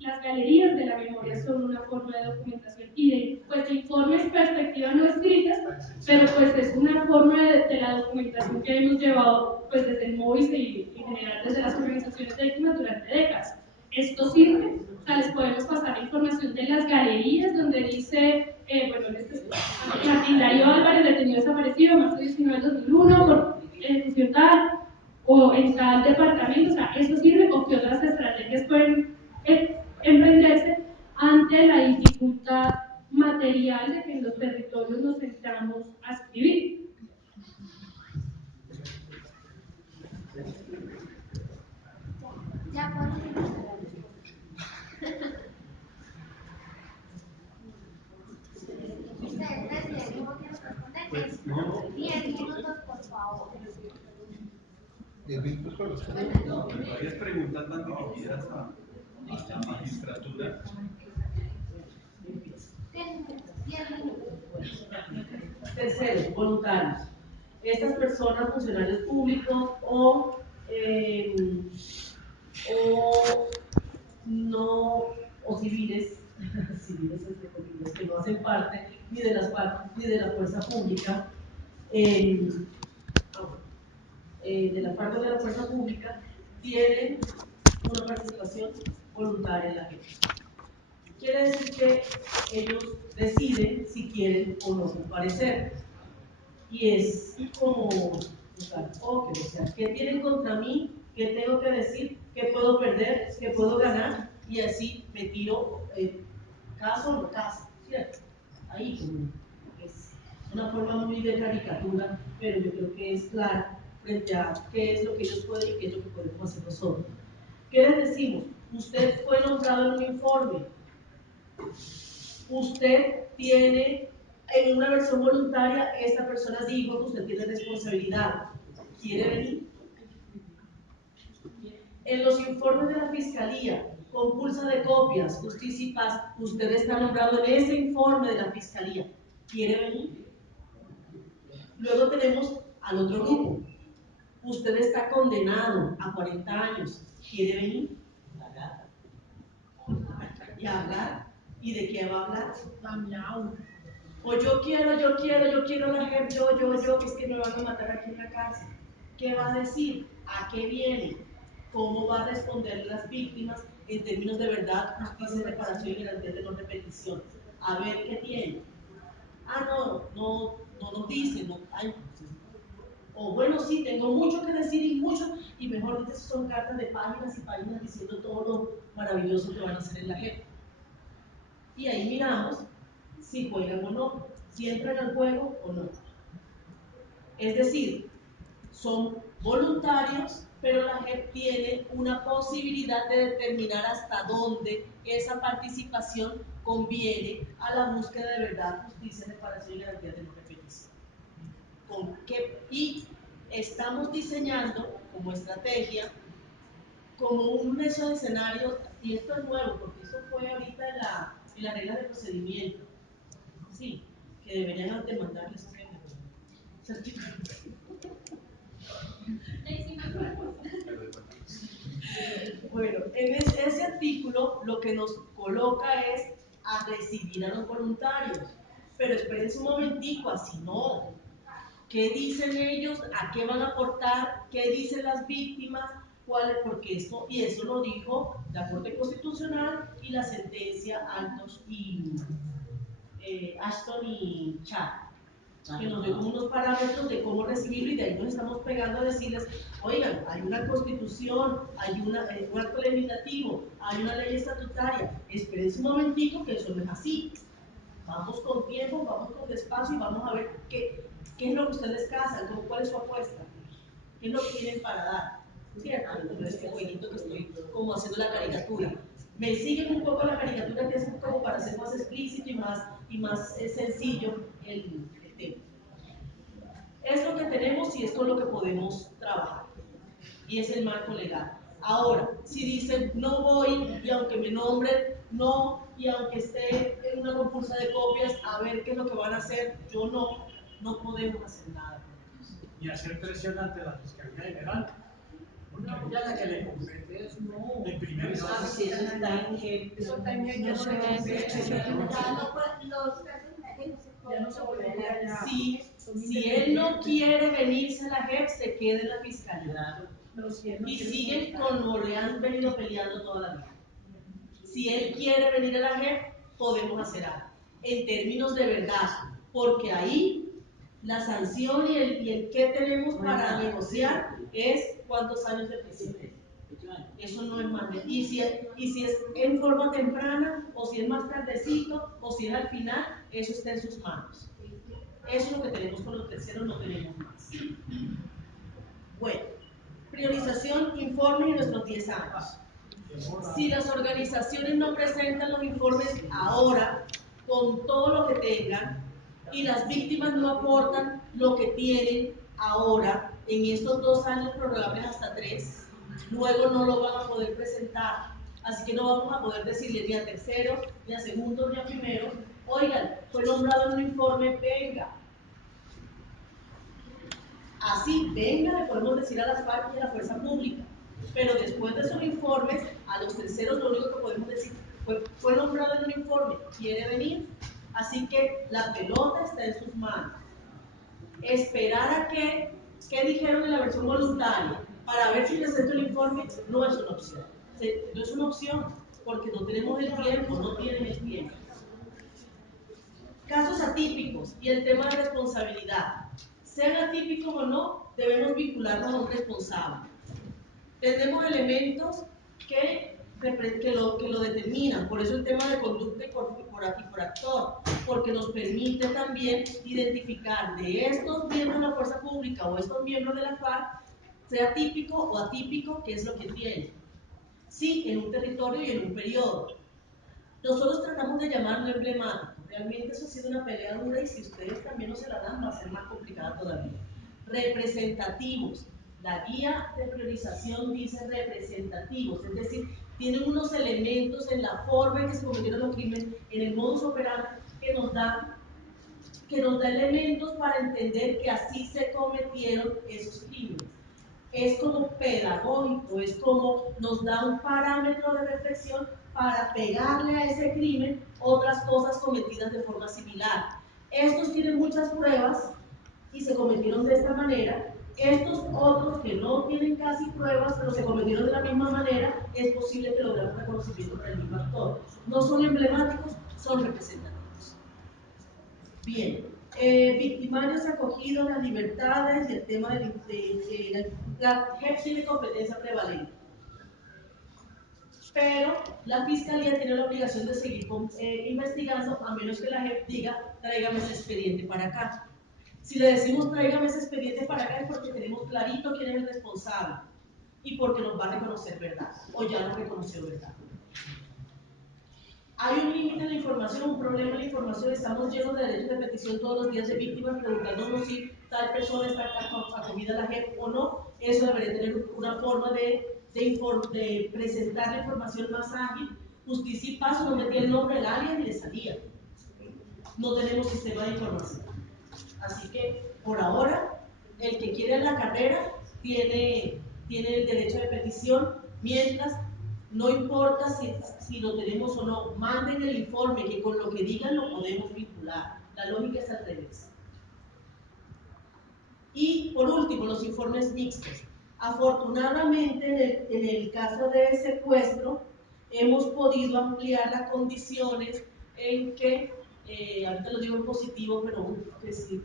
Las galerías de la memoria son una forma de documentación y de informes perspectiva no escritas, pero pues es una forma de la documentación que hemos llevado pues desde el MOVIS y en general desde las organizaciones de víctimas durante décadas. ¿Esto sirve? O sea, les podemos pasar información de las galerías donde dice, Martín Darío Álvarez, detenido desaparecido, marzo 19 del 2001, por ejecución tal, o en tal departamento. O sea, ¿eso sirve o qué otras estrategias pueden emprenderse ante la dificultad material de que en los territorios nos sentamos a escribir? Ya podemos empezar a Pues no. 10 minutos, por favor. 10 minutos con los varias preguntas van dirigidas a la magistratura. 10 minutos. Tercero, voluntarios. Estas personas, funcionarios públicos o civiles, entre comillas, que no hacen parte ni de la fuerza pública, de las partes de la fuerza pública, tienen una participación voluntaria en la gente. Quiere decir que ellos deciden si quieren o no comparecer. Y es como buscar, o sea, ¿qué tienen contra mí? ¿Qué tengo que decir? ¿Qué puedo perder? ¿Qué puedo ganar? Y así me tiro caso o no caso, ¿cierto? Ahí como es una forma muy de caricatura, pero yo creo que es clara frente a qué es lo que ellos pueden y qué es lo que podemos hacer nosotros. ¿Qué les decimos? Usted fue nombrado en un informe. Usted tiene, en una versión voluntaria, esta persona dijo que usted tiene responsabilidad. ¿Quiere venir? En los informes de la Fiscalía, compulsa de copias, justicia y paz, usted está nombrado en ese informe de la Fiscalía. ¿Quiere venir? Luego tenemos al otro grupo. Usted está condenado a 40 años. ¿Quiere venir? ¿Y hablar? ¿Y de qué va a hablar? O yo quiero la gente, yo, que es que me van a matar aquí en la cárcel. ¿Qué va a decir? ¿A qué viene? ¿Cómo va a responder las víctimas en términos de verdad, justicia, reparación y garantía de no repetición? A ver qué tiene. No nos dice, no. O bueno, sí, tengo mucho que decir y mejor dicho, son cartas de páginas y páginas diciendo todo lo maravilloso que van a hacer en la JEP. Y ahí miramos si juegan o no, si entran al juego o no. Es decir, son voluntarios, pero la JEP tiene una posibilidad de determinar hasta dónde esa participación conviene a la búsqueda de verdad, justicia, reparación y garantía de no repetición. Y estamos diseñando como estrategia, como un escenario, y esto es nuevo, porque eso fue ahorita en la regla de procedimiento, sí, que deberían demandarles certificados. Bueno, en ese artículo lo que nos coloca es a recibir a los voluntarios, pero espérense un momentico, así no. ¿Qué dicen ellos? ¿A qué van a aportar? ¿Qué dicen las víctimas? Porque esto, y eso lo dijo la Corte Constitucional y la sentencia Ashton y Chad, que nos dio como unos parámetros de cómo recibirlo, y de ahí nos estamos pegando a decirles, oigan, hay una constitución, hay un acto legislativo, hay una ley estatutaria, espérense un momentico que eso no es así. Vamos con tiempo, vamos con despacio y vamos a ver qué es lo que ustedes casan, cuál es su apuesta, qué es lo que tienen para dar. ¿Cierto? Entonces, este jueguito que estoy como haciendo la caricatura. Me siguen un poco la caricatura, que es como para hacer más explícito y más sencillo el tema. Es lo que tenemos y es con lo que podemos trabajar. Y es el marco legal. Ahora, si dicen no voy y aunque me nombren, no, y aunque esté en una compulsa de copias, a ver qué es lo que van a hacer, yo no podemos hacer nada con ellos. Y hacer presión ante la Fiscalía General. Porque ya la que le compete es de primer estado. Si eso está en que Eso también No sé, ya no se volvería ya. Si él no quiere venirse a la JEP, se queda en la fiscalía. Y siguen con lo le han venido peleando toda la vida. Si él quiere venir a la JEP, podemos hacer algo. En términos de verdad, porque ahí la sanción y el que tenemos para negociar es cuántos años de prisión. Eso no es más. Y si es en forma temprana, o si es más tardecito, o si es al final, eso está en sus manos. Eso es lo que tenemos con los terceros, no tenemos más. Bueno, priorización, informes y nuestros 10 años. Si las organizaciones no presentan los informes ahora, con todo lo que tengan, y las víctimas no aportan lo que tienen ahora, en estos 2 años prorrogables hasta 3, luego no lo van a poder presentar. Así que no vamos a poder decirle ni a tercero, ni a segundo, ni a primero, oigan, fue nombrado en un informe, venga. Así, venga, le podemos decir a las FARC y a la fuerza pública. Pero después de esos informes, a los terceros lo único que podemos decir fue nombrado en un informe, ¿quiere venir? Así que la pelota está en sus manos. Esperar a ¿qué dijeron en la versión voluntaria? Para ver si presento el informe, no es una opción. No es una opción, porque no tenemos el tiempo, no tienen el tiempo. Casos atípicos y el tema de responsabilidad. Sean atípicos o no, debemos vincularnos a un responsable. Tenemos elementos que lo determinan, por eso el tema de conducta y por actor, porque nos permite también identificar de estos miembros de la fuerza pública o estos miembros de la FARC, sea típico o atípico, qué es lo que tienen. Sí, en un territorio y en un periodo. Nosotros tratamos de llamarlo emblemático. Realmente eso ha sido una pelea dura y si ustedes también no se la dan va a ser más complicada todavía. Representativos. La guía de priorización dice representativos, es decir, tienen unos elementos en la forma en que se cometieron los crímenes, en el modus operandi, que nos da elementos para entender que así se cometieron esos crímenes. Es como pedagógico, es como nos da un parámetro de reflexión para pegarle a ese crimen otras cosas cometidas de forma similar. Estos tienen muchas pruebas y se cometieron de esta manera. Estos otros que no tienen casi pruebas, pero se cometieron de la misma manera, es posible que logremos reconocimiento para el mismo actor. No son emblemáticos, son representativos. Bien, Victimarios acogidos, las libertades y el tema de la JEP tiene competencia prevalente. Pero la Fiscalía tiene la obligación de seguir investigando, a menos que la JEP diga, tráigame ese expediente para acá. Si le decimos tráigame ese expediente para acá es porque tenemos clarito quién es el responsable y porque nos va a reconocer verdad, o ya no reconoció verdad. Hay un límite en la información, un problema en la información, estamos llenos de derechos de petición todos los días de víctimas preguntándonos si tal persona está acogida a la JEP o no. Eso debería tener una forma de presentar la información más ágil. Justicia y Paso no metía el nombre del área ni le salía. No tenemos sistema de información. Así que, por ahora, el que quiere la carrera tiene el derecho de petición, mientras no importa si lo tenemos o no, manden el informe, que con lo que digan lo podemos vincular. La lógica es al revés. Y por último, los informes mixtos. Afortunadamente, en el caso de secuestro, hemos podido ampliar las condiciones en que, ahorita lo digo en positivo, pero que sí,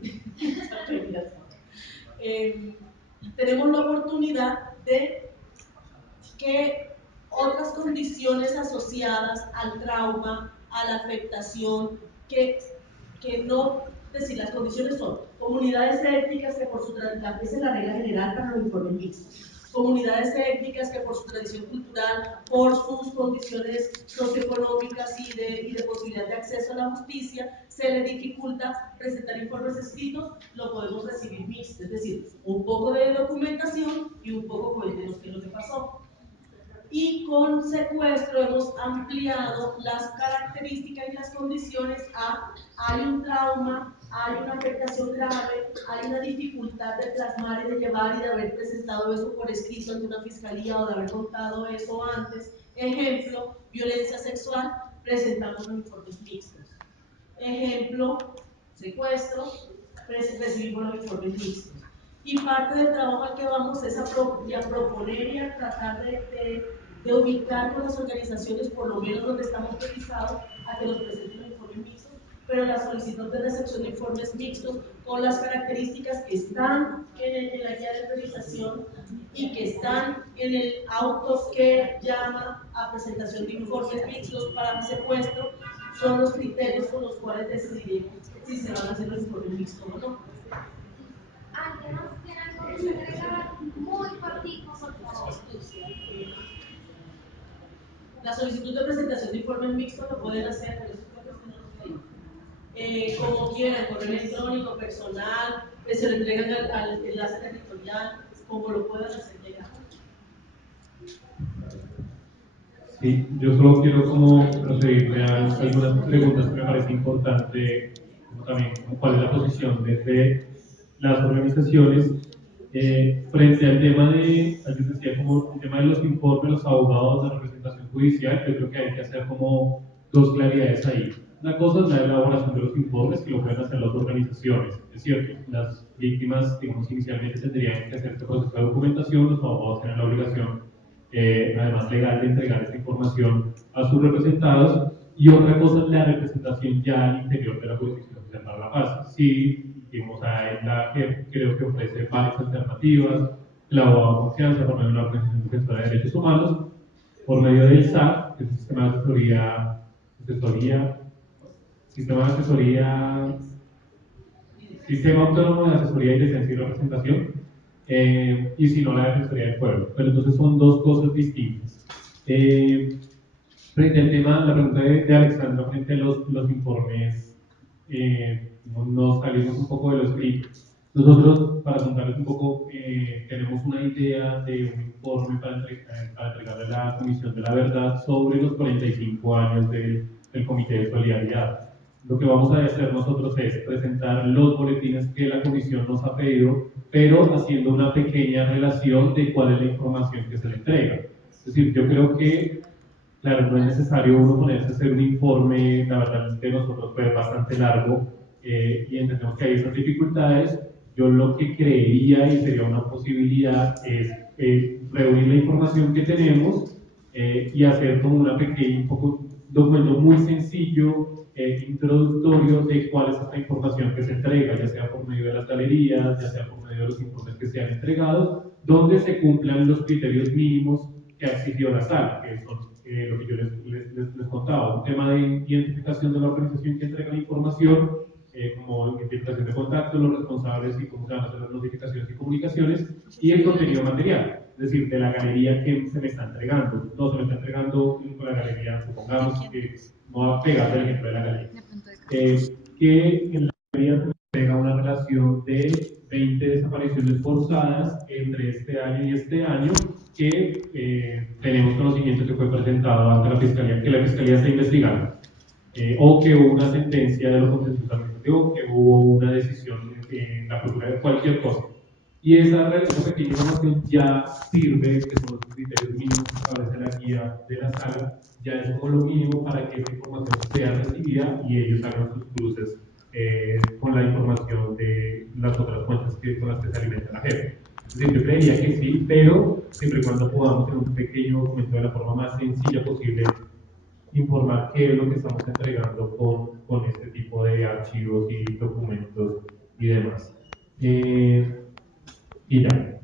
tenemos la oportunidad de que otras condiciones asociadas al trauma, a la afectación, que no, es decir, las condiciones son comunidades étnicas que por su tradición, esa es la regla general para los informes mixtos, comunidades étnicas que por su tradición cultural, por sus condiciones socioeconómicas y de posibilidad de acceso a la justicia, se le dificulta presentar informes escritos, lo podemos recibir mixto, es decir, un poco de documentación y un poco cuéntenos qué es lo que pasó. Y con secuestro hemos ampliado las características y las condiciones a hay un trauma, hay una afectación grave, hay una dificultad de plasmar y de llevar y de haber presentado eso por escrito ante una fiscalía o de haber contado eso antes. Ejemplo, violencia sexual, presentamos los informes mixtos. Ejemplo, secuestro, recibimos los informes mixtos. Y parte del trabajo al que vamos es a proponer y a tratar de ubicar con las organizaciones, por lo menos donde estamos autorizados, a que nos presenten los informes mixtos, pero la solicitud de recepción de informes mixtos con las características que están en la guía de autorización y que están en el auto que llama a presentación de informes mixtos para secuestro, son los criterios con los cuales decidiremos si se van a hacer los informes mixtos o no. ¿Alguien más tiene algo que agregar? Muy cortito, por favor. La solicitud de presentación de informes mixtos lo pueden hacer, pero eso creo que no lo como quieran, correo electrónico, personal, se lo entregan al enlace territorial, como lo puedan hacer llegar. Sí, yo solo quiero como procederme a algunas preguntas que me parece importante, como también cuál es la posición desde las organizaciones frente al tema de, yo decía, como el tema de los informes, los abogados, la representación judicial. Yo creo que hay que hacer como dos claridades ahí. Una cosa es la elaboración de los informes, que lo pueden hacer las organizaciones. Es cierto, las víctimas, digamos, inicialmente tendrían que hacer este proceso de documentación, los abogados tienen la obligación, además legal, de entregar esta información a sus representados. Y otra cosa es la representación ya al interior de la jurisdicción para la paz. Sí, digamos, la JEP creo que ofrece varias alternativas, el abogado de confianza por medio de una organización defensora de derechos humanos, por medio del SAT, que es el sistema de Sistema Autónomo de Asesoría y Defensa y Representación, y si no, la Defensoría del Pueblo. Pero entonces son dos cosas distintas. Frente al tema, la pregunta de Alexandra, frente a los informes, nos salimos un poco de lo escrito. Nosotros, para contarles un poco, tenemos una idea de un informe para entregarle a la Comisión de la Verdad sobre los 45 años del Comité de Solidaridad. Lo que vamos a hacer nosotros es presentar los boletines que la Comisión nos ha pedido, pero haciendo una pequeña relación de cuál es la información que se le entrega. Es decir, yo creo que, claro, no es necesario uno ponerse a hacer un informe, la verdad es que nosotros fue bastante largo, y entendemos que hay esas dificultades. Yo lo que creería y sería una posibilidad es reunir la información que tenemos y hacer como una pequeña, un poco documento muy sencillo, introductorio de cuál es esta información que se entrega, ya sea por medio de las galerías, ya sea por medio de los informes que se han entregado, donde se cumplan los criterios mínimos que ha exigido la sala, que son lo que yo les contaba, un tema de identificación de la organización que entrega la información, como identificación de contactos, los responsables y cómo se van a hacer las notificaciones y comunicaciones, y el contenido material, es decir, de la galería que se me está entregando. No se me está entregando con la galería, supongamos que no va a pegar el ejemplo de la galería. Que en la galería se me entrega una relación de 20 desapariciones forzadas entre este año y este año, que tenemos conocimiento que fue presentado ante la Fiscalía, que la Fiscalía está investigando. O que hubo una sentencia de lo contencioso administrativo, que hubo una decisión en la procura de cualquier cosa. Y esa pequeña información ya sirve, que son los criterios mínimos que establece la guía de la sala, ya es como lo mínimo para que esa información sea recibida y ellos hagan sus cruces con la información de las otras fuentes con las que se alimenta la gente. Es decir, yo creería que sí, pero siempre y cuando podamos en un pequeño documento de la forma más sencilla posible informar qué es lo que estamos entregando con este tipo de archivos y documentos y demás. Y ya.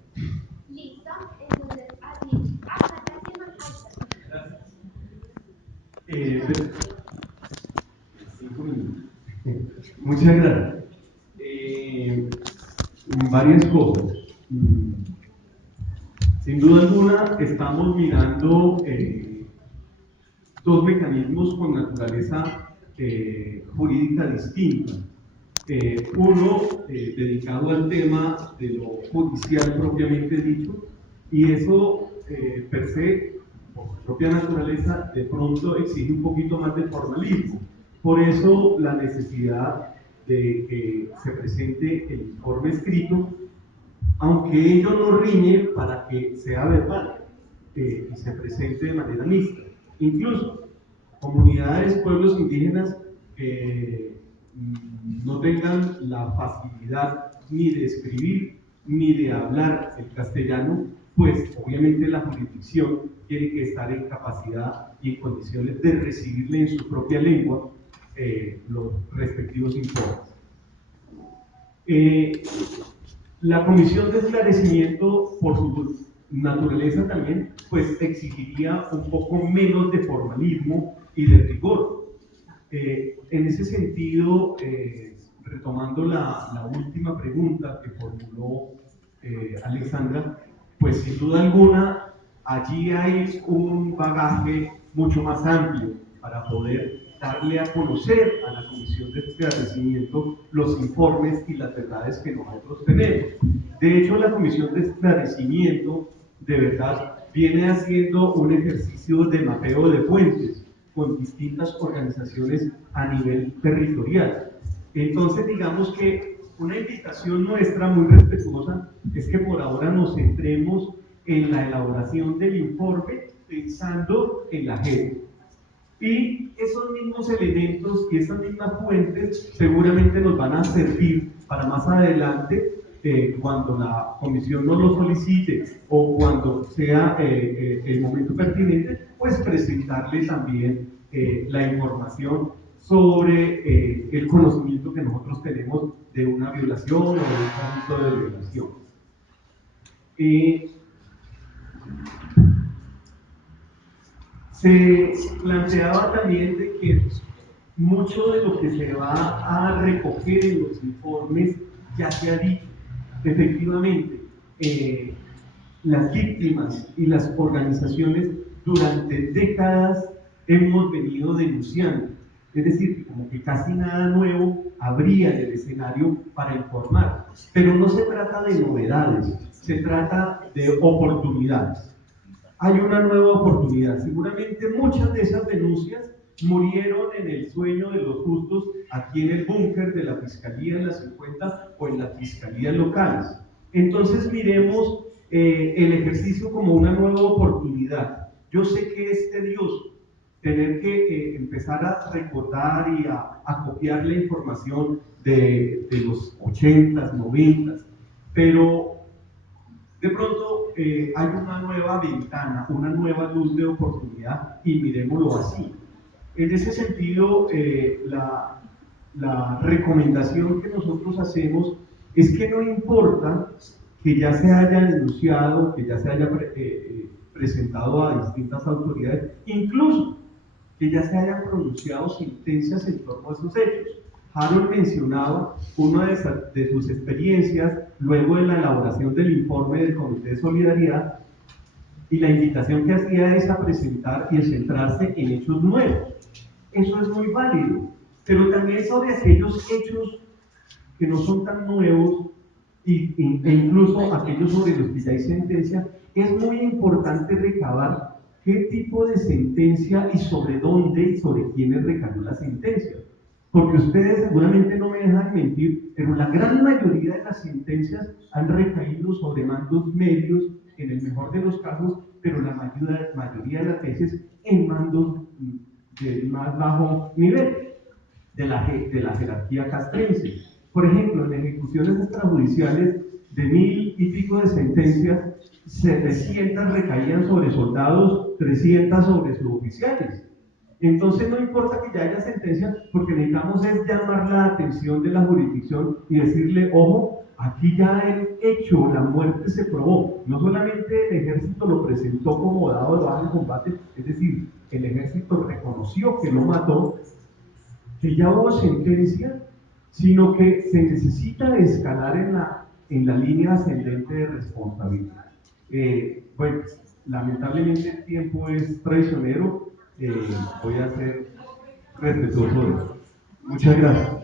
Listo, entonces así. Gracias. 5 minutos. Muchas gracias. Varias cosas. Sin duda alguna, estamos mirando dos mecanismos con naturaleza jurídica distinta. Uno dedicado al tema de lo judicial propiamente dicho, y eso per se, por su propia naturaleza, de pronto exige un poquito más de formalismo. Por eso la necesidad de que se presente el informe escrito, aunque ello no riñe para que sea verbal y se presente de manera mixta. Incluso comunidades, pueblos indígenas que no tengan la facilidad ni de escribir ni de hablar el castellano, pues obviamente la jurisdicción tiene que estar en capacidad y en condiciones de recibirle en su propia lengua los respectivos informes. La comisión de esclarecimiento, por su naturaleza también, pues exigiría un poco menos de formalismo y de rigor. En ese sentido, retomando la última pregunta que formuló Alexandra, pues sin duda alguna, allí hay un bagaje mucho más amplio para poder darle a conocer a la Comisión de Esclarecimiento los informes y las verdades que nosotros tenemos. De hecho, la Comisión de Esclarecimiento, de verdad, viene haciendo un ejercicio de mapeo de fuentes con distintas organizaciones a nivel territorial. Entonces, digamos que una invitación nuestra muy respetuosa es que por ahora nos centremos en la elaboración del informe pensando en la gente. Y esos mismos elementos y esas mismas fuentes seguramente nos van a servir para más adelante, cuando la comisión nos lo solicite o cuando sea el momento pertinente, pues presentarle también la información sobre el conocimiento que nosotros tenemos de una violación o de un caso de violación. Se planteaba también de que mucho de lo que se va a recoger en los informes ya se ha dicho. Efectivamente, las víctimas y las organizaciones durante décadas hemos venido denunciando. Es decir, como que casi nada nuevo habría en el escenario para informar. Pero no se trata de novedades, se trata de oportunidades. Hay una nueva oportunidad. Seguramente muchas de esas denuncias murieron en el sueño de los justos aquí en el búnker de la Fiscalía en la 50 o en las fiscalías locales. Entonces miremos el ejercicio como una nueva oportunidad. Yo sé que es tedioso tener que empezar a recordar y a copiar la información de los 80s, 90s, pero de pronto hay una nueva ventana, una nueva luz de oportunidad y miremoslo así. En ese sentido, la recomendación que nosotros hacemos es que no importa que ya se haya denunciado, que ya se haya presentado a distintas autoridades, incluso que ya se hayan pronunciado sentencias en torno a esos hechos. Harold mencionaba una de sus experiencias luego de la elaboración del informe del Comité de Solidaridad, y la invitación que hacía es a presentar y a centrarse en hechos nuevos. Eso es muy válido, pero también sobre aquellos hechos que no son tan nuevos e incluso aquellos sobre los que ya hay sentencia, es muy importante recabar qué tipo de sentencia y sobre dónde y sobre quiénes recayó la sentencia. Porque ustedes seguramente no me dejan mentir, pero la gran mayoría de las sentencias han recaído sobre mandos medios, en el mejor de los casos, pero la mayoría de las veces en mandos de más bajo nivel de la jerarquía castrense. Por ejemplo, en ejecuciones extrajudiciales de 1000 y pico de sentencias, 700 recaían sobre soldados, 300 sobre suboficiales. Entonces no importa que ya haya sentencia, porque necesitamos es llamar la atención de la jurisdicción y decirle, ojo, aquí ya el hecho, la muerte se probó. No solamente el ejército lo presentó como dado de baja en combate, es decir, el ejército reconoció que lo mató, que ya hubo sentencia, sino que se necesita escalar en la línea ascendente de responsabilidad. Bueno, lamentablemente el tiempo es traicionero, voy a ser respetuoso de eso. Muchas gracias.